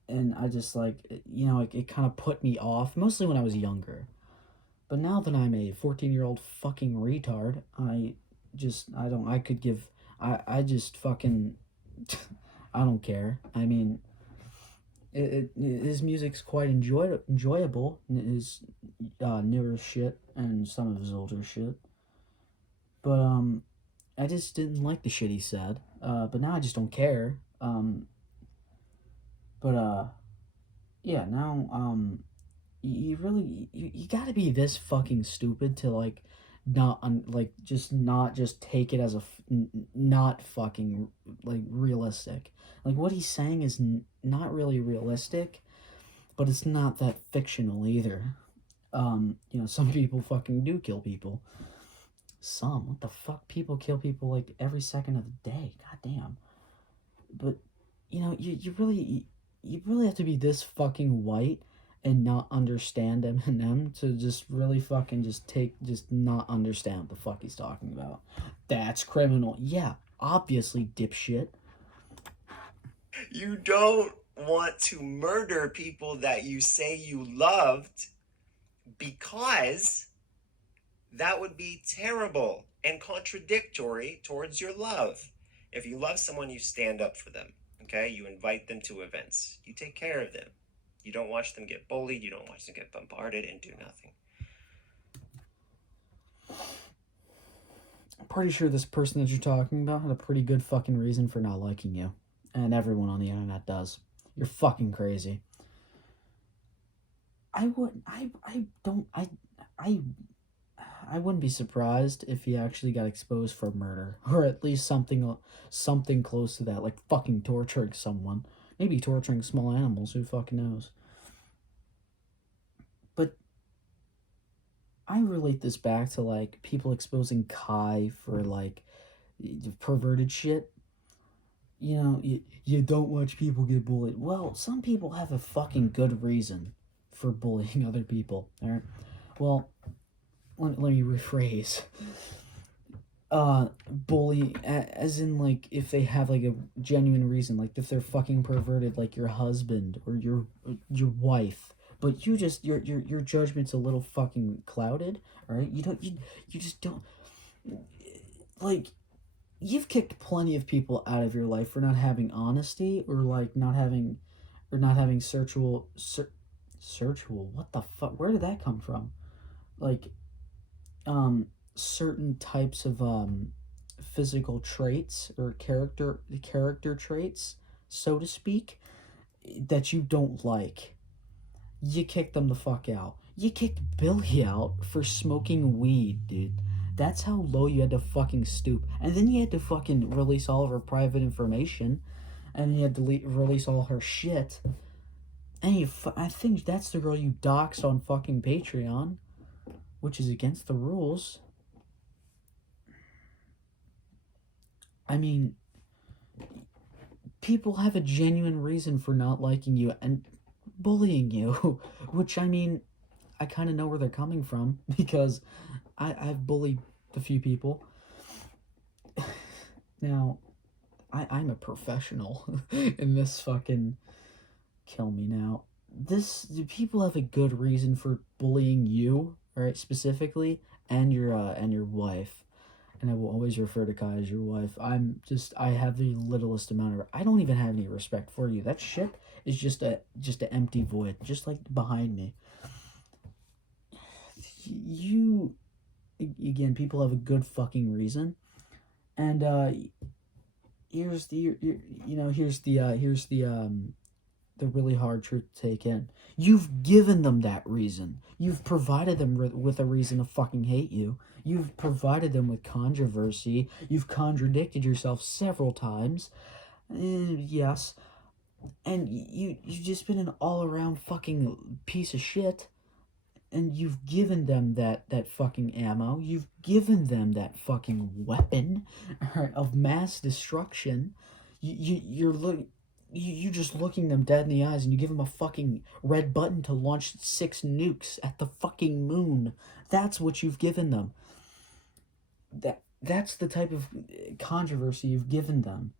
and I just like it kind of put me off, mostly when I was younger. But now that I'm a 14-year-old fucking retard, I don't I could give I just fucking I don't care. I mean, his music's quite enjoyable. His newer shit and some of his older shit. But I just didn't like the shit he said. But now I just don't care. But yeah, now you really you got to be this fucking stupid to like not just take it as not fucking like realistic. Like what he's saying is not really realistic, but it's not that fictional either. Some people fucking do kill people. Some, what the fuck, people kill people like every second of the day. God damn. But you really have to be this fucking white and not understand Eminem to just really fucking just not understand what the fuck he's talking about. That's criminal. Yeah, obviously, dipshit. you don't want to murder people that you say you loved because that would be terrible and contradictory towards your love. If you love someone, you stand up for them. Okay? You invite them to events. You take care of them. You don't watch them get bullied. You don't watch them get bombarded and do nothing. I'm pretty sure this person that you're talking about had a pretty good fucking reason for not liking you. And everyone on the internet does. You're fucking crazy. I would I don't I wouldn't be surprised if he actually got exposed for murder, or at least something close to that, like fucking torturing someone, maybe torturing small animals. Who fucking knows? But I relate this back to like people exposing Kai for like perverted shit. You don't watch people get bullied. Well, some people have a fucking good reason for bullying other people. All right. Well, let me rephrase. Bully as in like if they have like a genuine reason, like if they're fucking perverted, like your husband or your wife, but your judgment's a little fucking clouded. All right, you just don't like. You've kicked plenty of people out of your life for not having honesty or like not having searchable. What the fuck? Where did that come from? Like certain types of physical traits or character traits, so to speak, that you don't like, you kick them the fuck out. You kicked Billy out for smoking weed, dude. That's how low you had to fucking stoop. And then you had to fucking release all of her private information. And you had to release all her shit. And I think that's the girl you doxed on fucking Patreon, which is against the rules. I mean, people have a genuine reason for not liking you and bullying you, which, I mean, I kind of know where they're coming from because I've bullied a few people. Now, I'm a professional in this fucking kill me now. People have a good reason for bullying you, alright, specifically, and your wife. And I will always refer to Kai as your wife. I have the littlest amount of, I don't even have any respect for you. That shit is just an empty void, just like behind me. You, again, people have a good fucking reason. And here's the really hard truth to take in. You've given them that reason. You've provided them with a reason to fucking hate you. You've provided them with controversy. You've contradicted yourself several times. Yes. And you've just been an all-around fucking piece of shit. And you've given them that fucking ammo. You've given them that fucking weapon of mass destruction. You're just looking them dead in the eyes, and you give them a fucking red button to launch 6 nukes at the fucking moon. That's what you've given them. That's the type of controversy you've given them.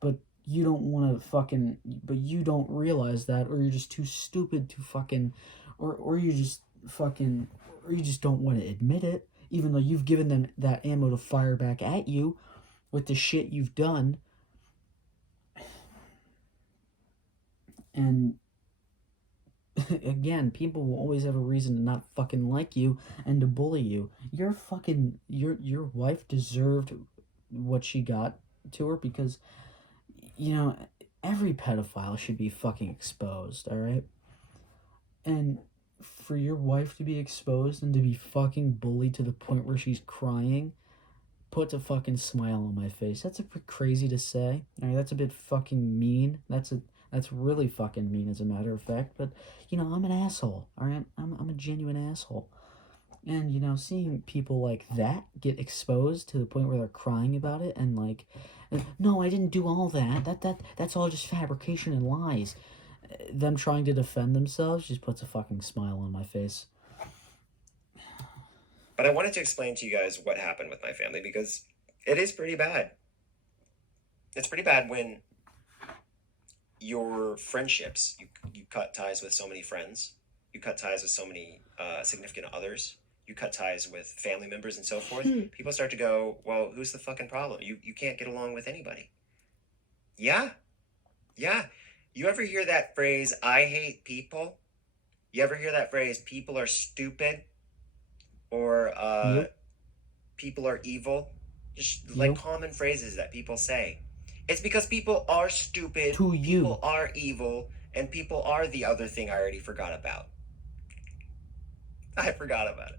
But you don't want to fucking... But you don't realize that, or you're just too stupid to fucking... Or you just fucking... Or you just don't want to admit it, even though you've given them that ammo to fire back at you with the shit you've done. And again, people will always have a reason to not fucking like you and to bully you. Your wife deserved what she got to her because, every pedophile should be fucking exposed, alright? And for your wife to be exposed and to be fucking bullied to the point where she's crying puts a fucking smile on my face. That's a bit crazy to say. Alright, that's a bit fucking mean. That's really fucking mean, as a matter of fact. But, I'm an asshole, alright? I'm a genuine asshole. And, seeing people like that get exposed to the point where they're crying about it and like, no, I didn't do all that. That's all just fabrication and lies. Them trying to defend themselves just puts a fucking smile on my face. But I wanted to explain to you guys what happened with my family because it is pretty bad. It's pretty bad when your friendships, you cut ties with so many friends, you cut ties with so many significant others, you cut ties with family members and so forth. People start to go, well, who's the fucking problem? You can't get along with anybody. Yeah. You ever hear that phrase, I hate people? You ever hear that phrase, people are stupid? Or Yep. people are evil? Just Yep. like common phrases that people say. It's because people are stupid, To you. people are evil, and people are the other thing I already forgot about. I forgot about it.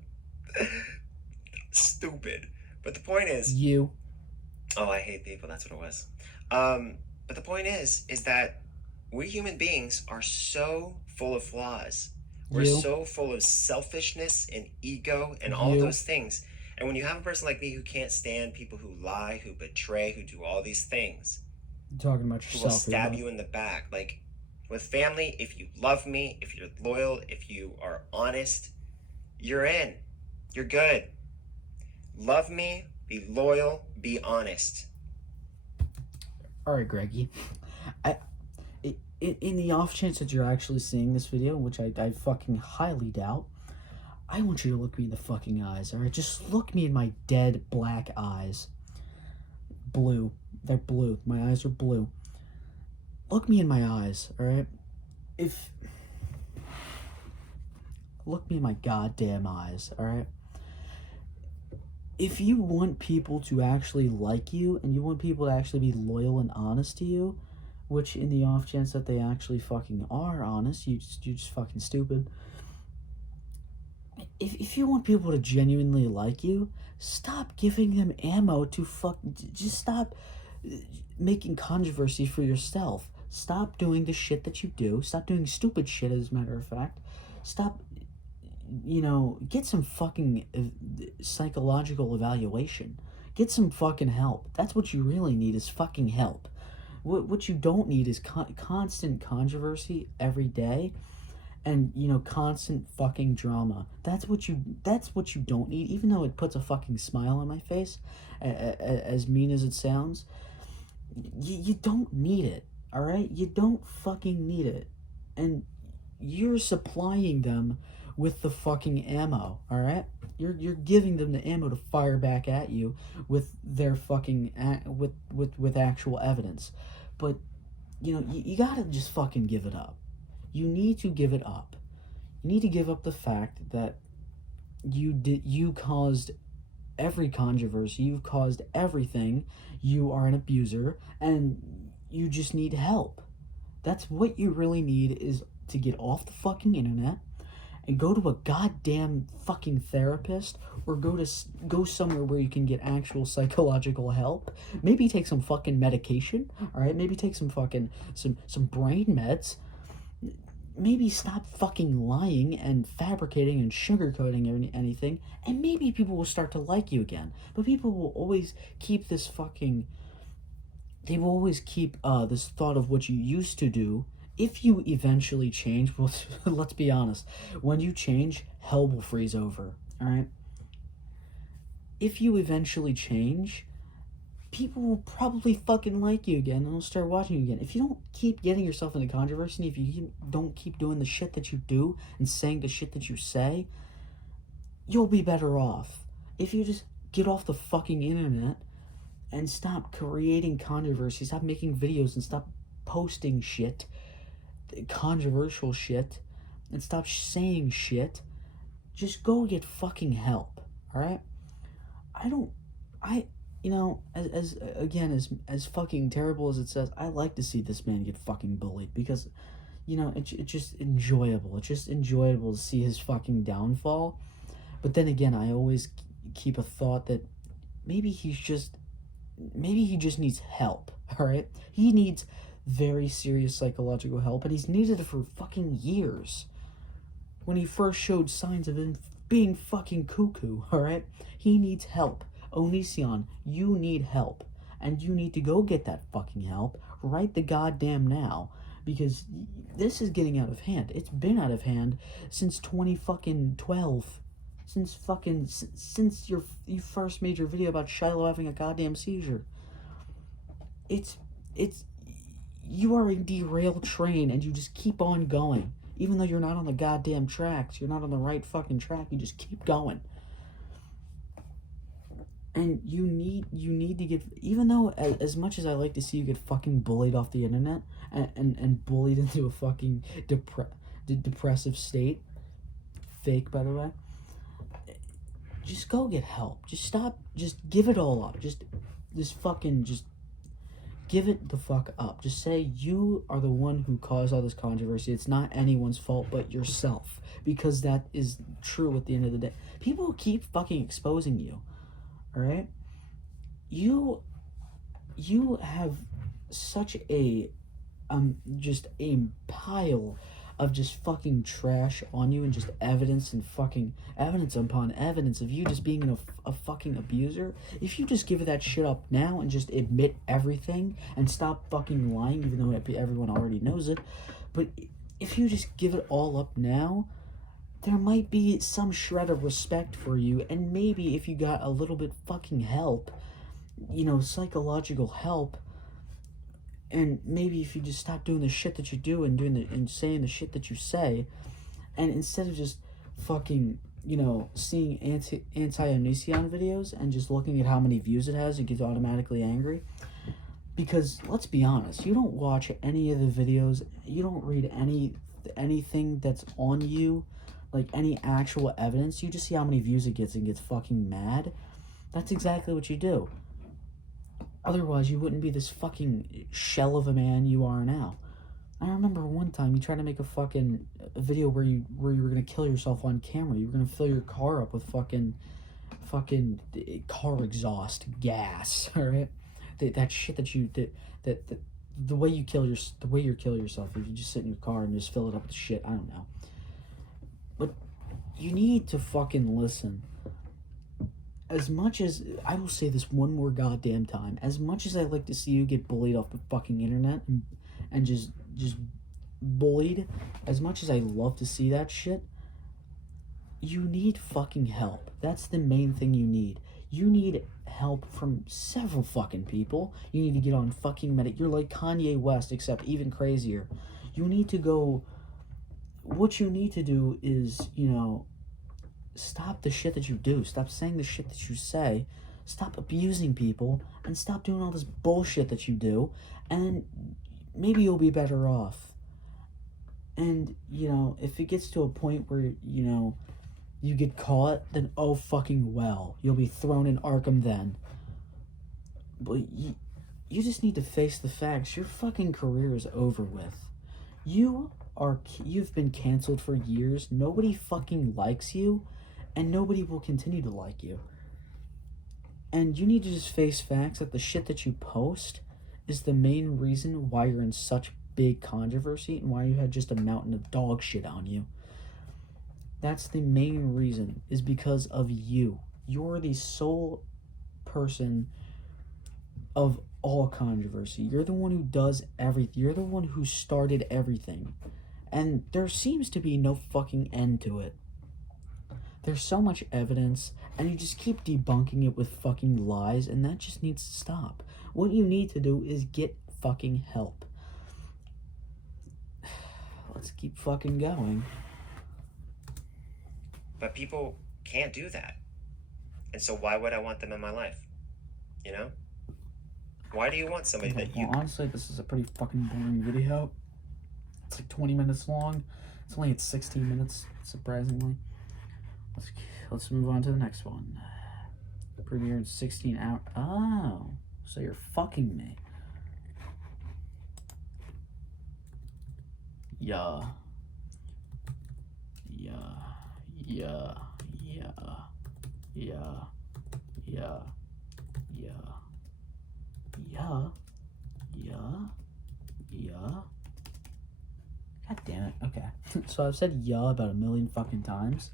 Stupid. But the point is... You. Oh, I hate people, that's what it was. But the point is that we human beings are so full of flaws. We're so full of selfishness and ego and all those things. And when you have a person like me who can't stand people who lie, who betray, who do all these things, You're talking about yourself. who will stab you in the back. Like, with family, if you love me, if you're loyal, if you are honest, you're in. You're good. Love me, be loyal, be honest. All right, Greggy. In the off chance that you're actually seeing this video, which I fucking highly doubt, I want you to look me in the fucking eyes, alright? Just look me in my dead black eyes. Blue. They're blue. My eyes are blue. Look me in my eyes, alright? Look me in my goddamn eyes, alright? if you want people to actually like you and you want people to actually be loyal and honest to you, which in the off chance that they actually fucking are honest, you're just fucking stupid. If you want people to genuinely like you, stop giving them ammo to just stop making controversy for yourself. Stop doing the shit that you do. Stop doing stupid shit, as a matter of fact. Stop, get some fucking psychological evaluation. Get some fucking help. That's what you really need is fucking help. What you don't need is constant controversy every day and constant fucking drama. That's what you don't need, even though it puts a fucking smile on my face, as mean as it sounds. You don't need it. All right, you don't fucking need it. And you're supplying them with the fucking ammo. All right, you're giving them the ammo to fire back at you with their fucking with actual evidence. But you gotta just fucking give it up. You need to give it up. You need to give up the fact that you caused every controversy, you've caused everything, you are an abuser, and you just need help. That's what you really need, is to get off the fucking internet and go to a goddamn fucking therapist, or go somewhere where you can get actual psychological help. Maybe take some fucking medication, all right? Maybe take some fucking some brain meds. Maybe stop fucking lying and fabricating and sugarcoating anything, and maybe people will start to like you again. But people will always keep this fucking. They will always keep this thought of what you used to do. If you eventually change, well, let's be honest. When you change, hell will freeze over. All right. If you eventually change, people will probably fucking like you again and will start watching you again. If you don't keep getting yourself into controversy, if you don't keep doing the shit that you do and saying the shit that you say, you'll be better off. If you just get off the fucking internet and stop creating controversy, stop making videos and stop posting shit, controversial shit, and stop saying shit, just go get fucking help, alright? As again, as fucking terrible as it says, I like to see this man get fucking bullied, because it's just enjoyable. It's just enjoyable to see his fucking downfall. But then again, I always keep a thought that maybe he just needs help. All right, he needs very serious psychological help, and he's needed it for fucking years. When he first showed signs of him being fucking cuckoo, all right, he needs help. Onision, you need help, and you need to go get that fucking help right the goddamn now, because this is getting out of hand. It's been out of hand since 2012. Since you first made your video about Shiloh having a goddamn seizure. It's you are a derailed train, and you just keep on going. Even though you're not on the goddamn tracks, you're not on the right fucking track, you just keep going. And you need to get, even though as much as I like to see you get fucking bullied off the internet and bullied into a fucking depressive state, fake by the way, just go get help. Just stop, just give it all up. Just give it the fuck up. Just say you are the one who caused all this controversy. It's not anyone's fault but yourself, because that is true at the end of the day. People keep fucking exposing you. All right, you have such a just a pile of just fucking trash on you, and just evidence upon evidence of you just being a fucking abuser. If you just give that shit up now and just admit everything and stop fucking lying, even though everyone already knows it, but if you just give it all up now, there might be some shred of respect for you, and maybe if you got a little bit fucking help, psychological help, and maybe if you just stop doing the shit that you do and saying the shit that you say, and instead of just fucking, seeing anti-Onision videos and just looking at how many views it has, you get automatically angry. Because, let's be honest, you don't watch any of the videos, you don't read anything that's on you, like any actual evidence, you just see how many views it gets and gets fucking mad. That's exactly what you do. Otherwise, you wouldn't be this fucking shell of a man you are now. I remember one time you tried to make a video where you were gonna kill yourself on camera. You were gonna fill your car up with fucking car exhaust gas. All right, that shit that you did. That the way you kill yourself is you just sit in your car and just fill it up with shit. I don't know, but you need to fucking listen. As much as I will say this one more goddamn time, as much as I like to see you get bullied off the fucking internet and just bullied, as much as I love to see that shit, you need fucking help. That's the main thing you need. You need help from several fucking people. You need to get on fucking medic. You're like Kanye West, except even crazier. You need to go. What you need to do is, stop the shit that you do. Stop saying the shit that you say. Stop abusing people and stop doing all this bullshit that you do. And maybe you'll be better off. And, if it gets to a point where, you get caught, then oh fucking well. You'll be thrown in Arkham then. But you just need to face the facts. Your fucking career is over with. You've been canceled for years. Nobody fucking likes you. And nobody will continue to like you. And you need to just face facts that the shit that you post is the main reason why you're in such big controversy and why you had just a mountain of dog shit on you. That's the main reason, is because of you. You're the sole person of all controversy. You're the one who does everything. You're the one who started everything. And there seems to be no fucking end to it. There's so much evidence, and you just keep debunking it with fucking lies, and that just needs to stop. What you need to do is get fucking help. Let's keep fucking going. But people can't do that. And so why would I want them in my life? Why do you want somebody that you... Well, honestly, this is a pretty fucking boring video. It's like 20 minutes long. It's only at 16 minutes, surprisingly. Let's move on to the next one. Premiere in 16 hours. Oh, so you're fucking me. Yeah. Yeah. Yeah. Yeah. Yeah. Yeah. Yeah. Yeah. Yeah. Yeah. God damn it. Okay. So I've said yeah about a million fucking times.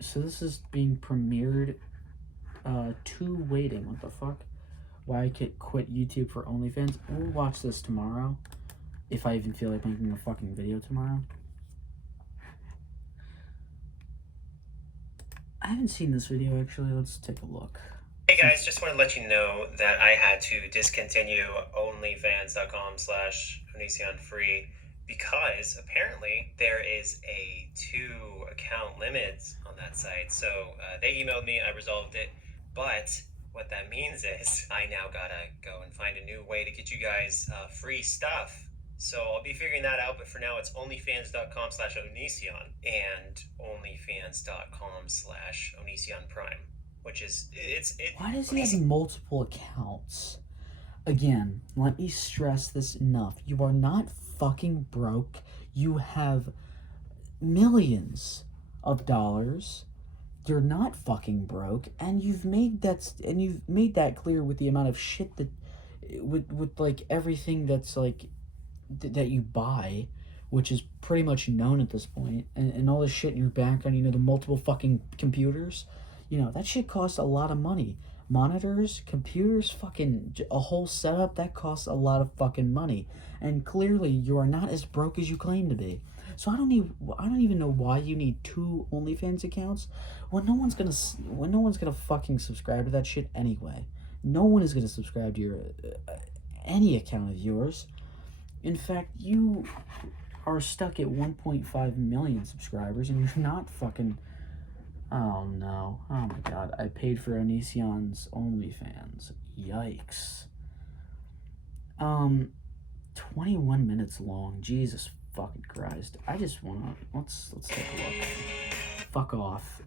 So this is being premiered to waiting. What the fuck? Why I could quit YouTube for OnlyFans. We'll watch this tomorrow. If I even feel like making a fucking video tomorrow. I haven't seen this video actually. Let's take a look. Hey guys, just want to let you know that I had to discontinue onlyfans.com/Onision free because apparently there is a 2-account limit on that site. So they emailed me, I resolved it, but what that means is I now gotta go and find a new way to get you guys free stuff. So I'll be figuring that out, but for now it's onlyfans.com/Onision and onlyfans.com/Onision Prime. Which is, Why does he have multiple accounts? Again, let me stress this enough. You are not fucking broke. You have millions of dollars. You're not fucking broke, and you've made that clear with the amount of shit that, with like everything that's like that you buy, which is pretty much known at this point, and all this shit in your background. The multiple fucking computers. That shit costs a lot of money. Monitors, computers, fucking a whole setup, that costs a lot of fucking money. And clearly you are not as broke as you claim to be. So I don't even know why you need 2 OnlyFans accounts when no one's gonna fucking subscribe to that shit anyway. No one is gonna subscribe to your any account of yours. In fact, you are stuck at 1.5 million subscribers and you're not fucking... Oh no. Oh my god. I paid for Onision's OnlyFans. Yikes. 21 minutes long. Jesus fucking Christ. I just wanna let's take a look. Fuck off.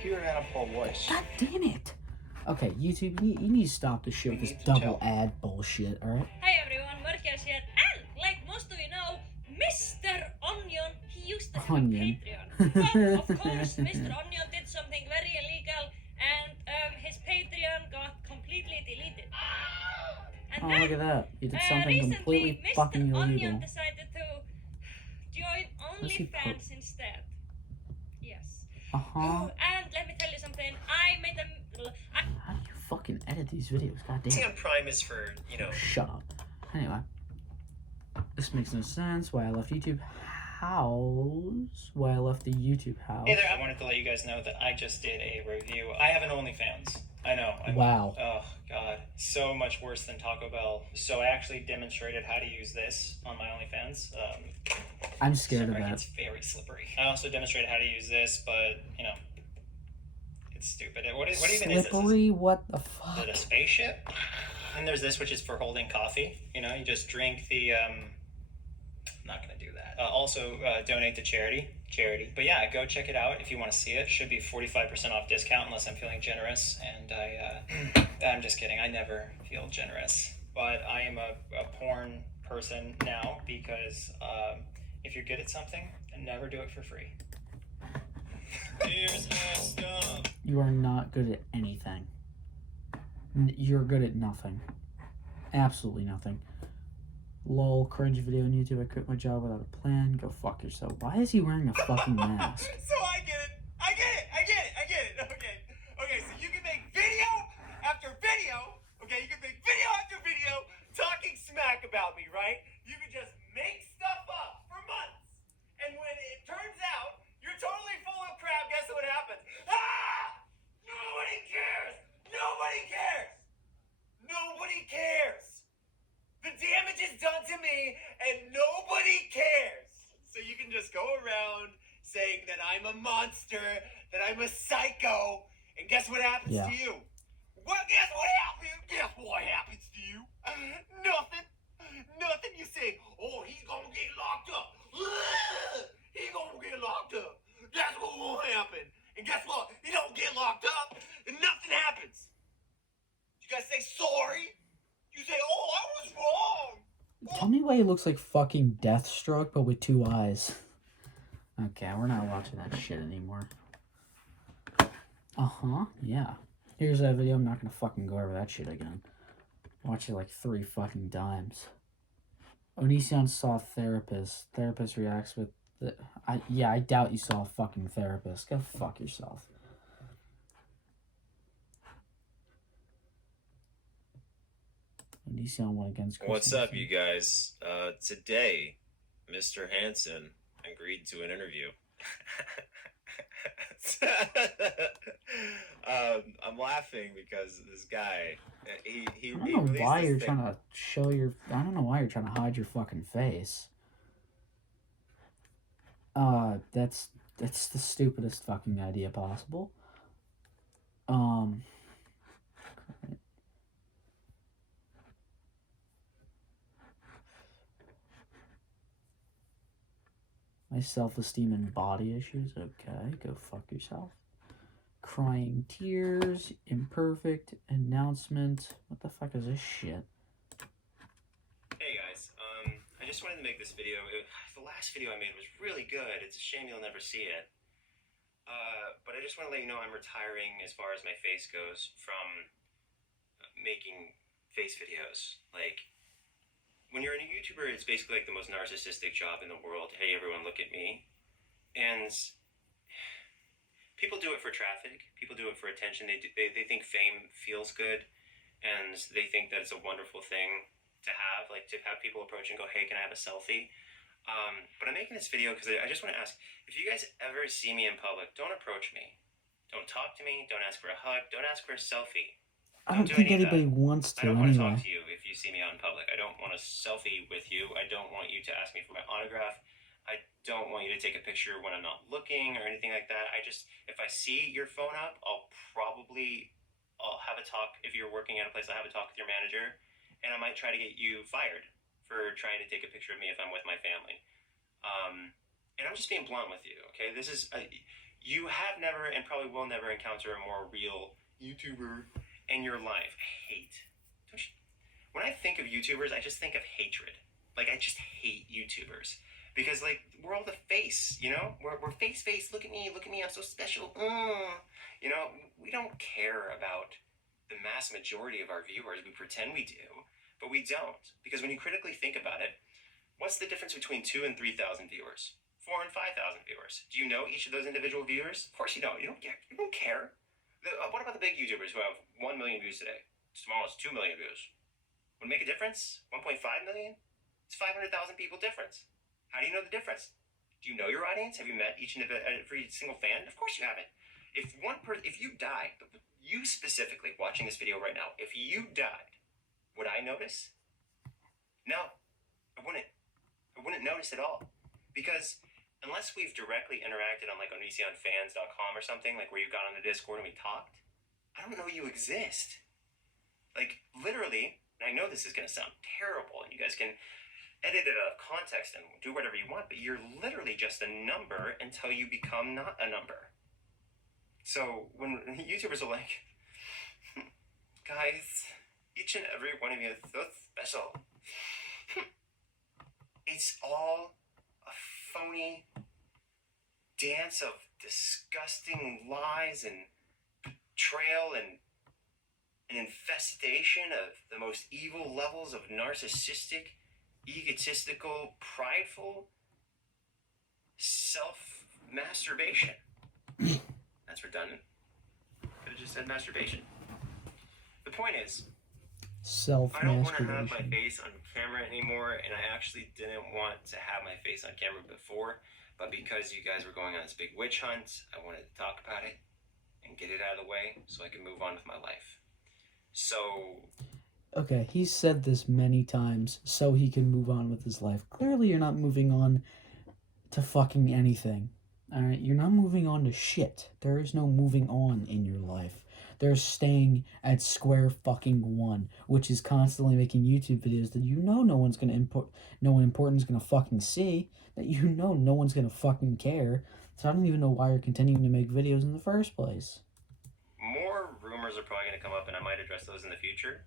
Pure animal voice. God damn it. Okay, YouTube, you need to stop this shit with this double ad bullshit, alright? Hey everyone, Mörkers here, and like most of you know, Mr. Onion, he used to have Onion. a Patreon. But of course, Mr. Onion did something very illegal, and his Patreon got completely deleted. And Oh, then, look at that. You did something recently, completely Mr. fucking illegal. Onion decided to join What's he OnlyFans instead. Yes. Uh-huh. Oh, and let me tell you something, I made a... How do you fucking edit these videos? God damn. See on Prime is for, you know. Shut up. Anyway. This makes no sense. Why I left YouTube house. Why I left the YouTube house. Hey there, I wanted to let you guys know that I just did a review. I have an OnlyFans. I know. Wow. Oh, God. So much worse than Taco Bell. So I actually demonstrated how to use this on my OnlyFans. I'm scared of sorry, that. It's very slippery. I also demonstrated how to use this, but, you know, it's stupid. What even is this? Slippery? What the Is fuck? it a spaceship? And there's this, which is for holding coffee. You know, you just drink the, I'm not gonna do that. Also, donate to charity. But yeah, go check it out if you want to see it. Should be 45% off discount unless I'm feeling generous. And I'm just kidding. I never feel generous. But I am a porn person now because if you're good at something, never do it for free. Here's my stuff. You are not good at anything. You're good at nothing. Absolutely nothing. Lol, cringe video on YouTube. I quit my job without a plan. Go fuck yourself. Why is he wearing a fucking mask? So I get it. Okay, so you can make video after video. Okay, you can make video after video talking smack about me, right? You can just make stuff up for months. And when it turns out you're totally full of crap, guess what happens? Ah! Nobody cares. The damage is done to me and nobody cares. So you can just go around saying that I'm a monster, that I'm a psycho, and guess what happens Yeah. to you? Well, guess what happens to you? Nothing. You say, oh, he's gonna get locked up. He's gonna get locked up. That's what will happen. And guess what? He don't get locked up, and nothing happens. You guys say sorry. You say, oh, I was wrong. Tell me why he looks like fucking Deathstroke, but with two eyes. Okay, we're not watching that shit anymore. Uh-huh, yeah. Here's that video. I'm not gonna fucking go over that shit again. Watch it like 3 fucking times. Onision saw a therapist. Therapist reacts with the... I doubt you saw a fucking therapist. Go fuck yourself. Onision won against Chris What's up, Hansen. you guys? Today, Mr. Hansen agreed to an interview. I'm laughing because this guy, he I don't know released why this you're thing. trying to show your... I don't know why you're trying to hide your fucking face. That's the stupidest fucking idea possible. My self-esteem and body issues. Okay, go fuck yourself. Crying tears, imperfect announcement. What the fuck is this shit? Hey guys, I just wanted to make this video. The last video I made was really good. It's a shame you'll never see it. But I just want to let you know I'm retiring as far as my face goes from making face videos. Like, when you're a YouTuber, it's basically like the most narcissistic job in the world. Hey, everyone, look at me. And people do it for traffic. People do it for attention. They think fame feels good, and they think that it's a wonderful thing to have, like to have people approach and go, hey, can I have a selfie? But I'm making this video because I just want to ask, if you guys ever see me in public, don't approach me. Don't talk to me. Don't ask for a hug. Don't ask for a selfie. I don't do think any of that. anybody wants I to don't want to anyway. talk to you if you see me out in public. I don't want a selfie with you. I don't want you to ask me for my autograph. I don't want you to take a picture when I'm not looking or anything like that. If I see your phone up, I'll have a talk. If you're working at a place, I'll have a talk with your manager. and I might try to get you fired for trying to take a picture of me if I'm with my family. And I'm just being blunt with you, okay? This is you have never and probably will never encounter a more real YouTuber in your life. Hate. When I think of YouTubers, I just think of hatred. Like, I just hate YouTubers. Because, like, we're all the face, you know? We're face. Look at me, I'm so special. You know, we don't care about the mass majority of our viewers. We pretend we do, but we don't. Because when you critically think about it, what's the difference between 2,000 and 3,000 viewers? 4,000 and 5,000 viewers. Do you know each of those individual viewers? Of course you don't. You don't care. What about the big YouTubers who have 1 million views today? Tomorrow it's 2 million views. Would it make a difference? 1.5 million? It's 500,000 people difference. How do you know the difference? Do you know your audience? Have you met each and every single fan? Of course you haven't. If you died, you specifically watching this video right now, if you died, would I notice? No, I wouldn't. I wouldn't notice at all. Because unless we've directly interacted on, like, on VConfans.com or something, like where you got on the Discord and we talked, I don't know you exist. Like, literally, and I know this is going to sound terrible, and you guys can edit it out of context and do whatever you want, but you're literally just a number until you become not a number. So when YouTubers are like, guys, each and every one of you is so special. It's all a phony dance of disgusting lies and betrayal and an infestation of the most evil levels of narcissistic, egotistical, prideful self-masturbation. That's redundant. Could have just said masturbation. The point is, I don't want to have my face on camera anymore, and I actually didn't want to have my face on camera before, but because you guys were going on this big witch hunt, I wanted to talk about it and get it out of the way so I can move on with my life. So... Okay, he's said this many times so he can move on with his life. Clearly you're not moving on to fucking anything. Alright, you're not moving on to shit. There is no moving on in your life. There's staying at square fucking one, which is constantly making YouTube videos that you know no one important is gonna fucking see, that you know no one's gonna fucking care. So I don't even know why you're continuing to make videos in the first place. More rumors are probably gonna come up, and I might address those in the future.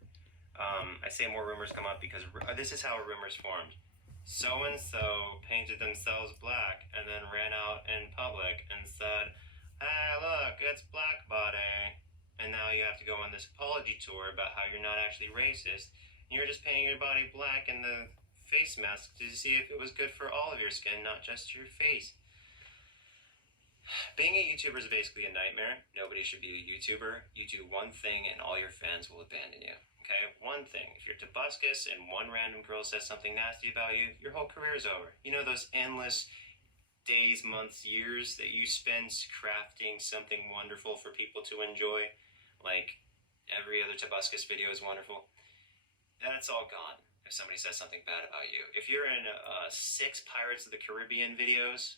I say more rumors come up because this is how rumors formed. So-and-so painted themselves black and then ran out in public and said, hey, look, it's Black Body. And now you have to go on this apology tour about how you're not actually racist. You're just painting your body black in the face mask to see if it was good for all of your skin, not just your face. Being a YouTuber is basically a nightmare. Nobody should be a YouTuber. You do one thing and all your fans will abandon you. Okay, one thing. If you're Tobuscus and one random girl says something nasty about you, your whole career is over. You know those endless days, months, years that you spend crafting something wonderful for people to enjoy? Like, every other Tobuscus video is wonderful. That's all gone if somebody says something bad about you. If you're in 6 Pirates of the Caribbean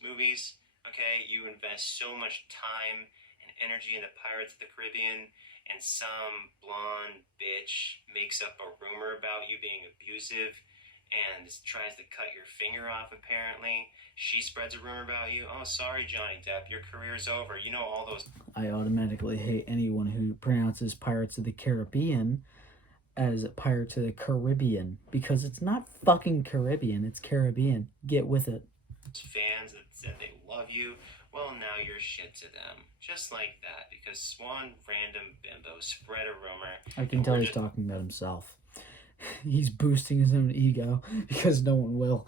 movies, okay, you invest so much time and energy into Pirates of the Caribbean, and some blonde bitch makes up a rumor about you being abusive and tries to cut your finger off, apparently. She spreads a rumor about you. Oh, sorry, Johnny Depp, your career's over. You know all those... I automatically hate anyone who pronounces Pirates of the Caribbean as Pirates of the Caribbean, because it's not fucking Caribbean, it's Caribbean. Get with it. Fans that said they love you, well, now you're shit to them. Just like that, because one random bimbo spread a rumor. I can tell he's talking about himself. He's boosting his own ego, because no one will.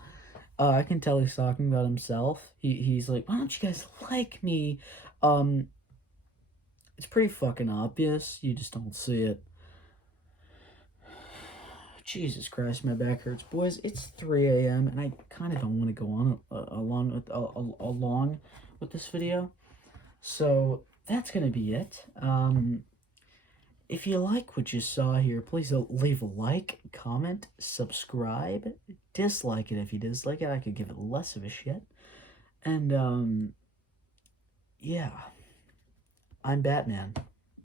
I can tell he's talking about himself. He's like, why don't you guys like me? It's pretty fucking obvious. You just don't see it. Jesus Christ, my back hurts. Boys, it's 3 a.m. and I kind of don't want to go on along with this video. So that's going to be it. If you like what you saw here, please leave a like, comment, subscribe, dislike it if you dislike it. I could give it less of a shit. And, yeah. I'm Batman.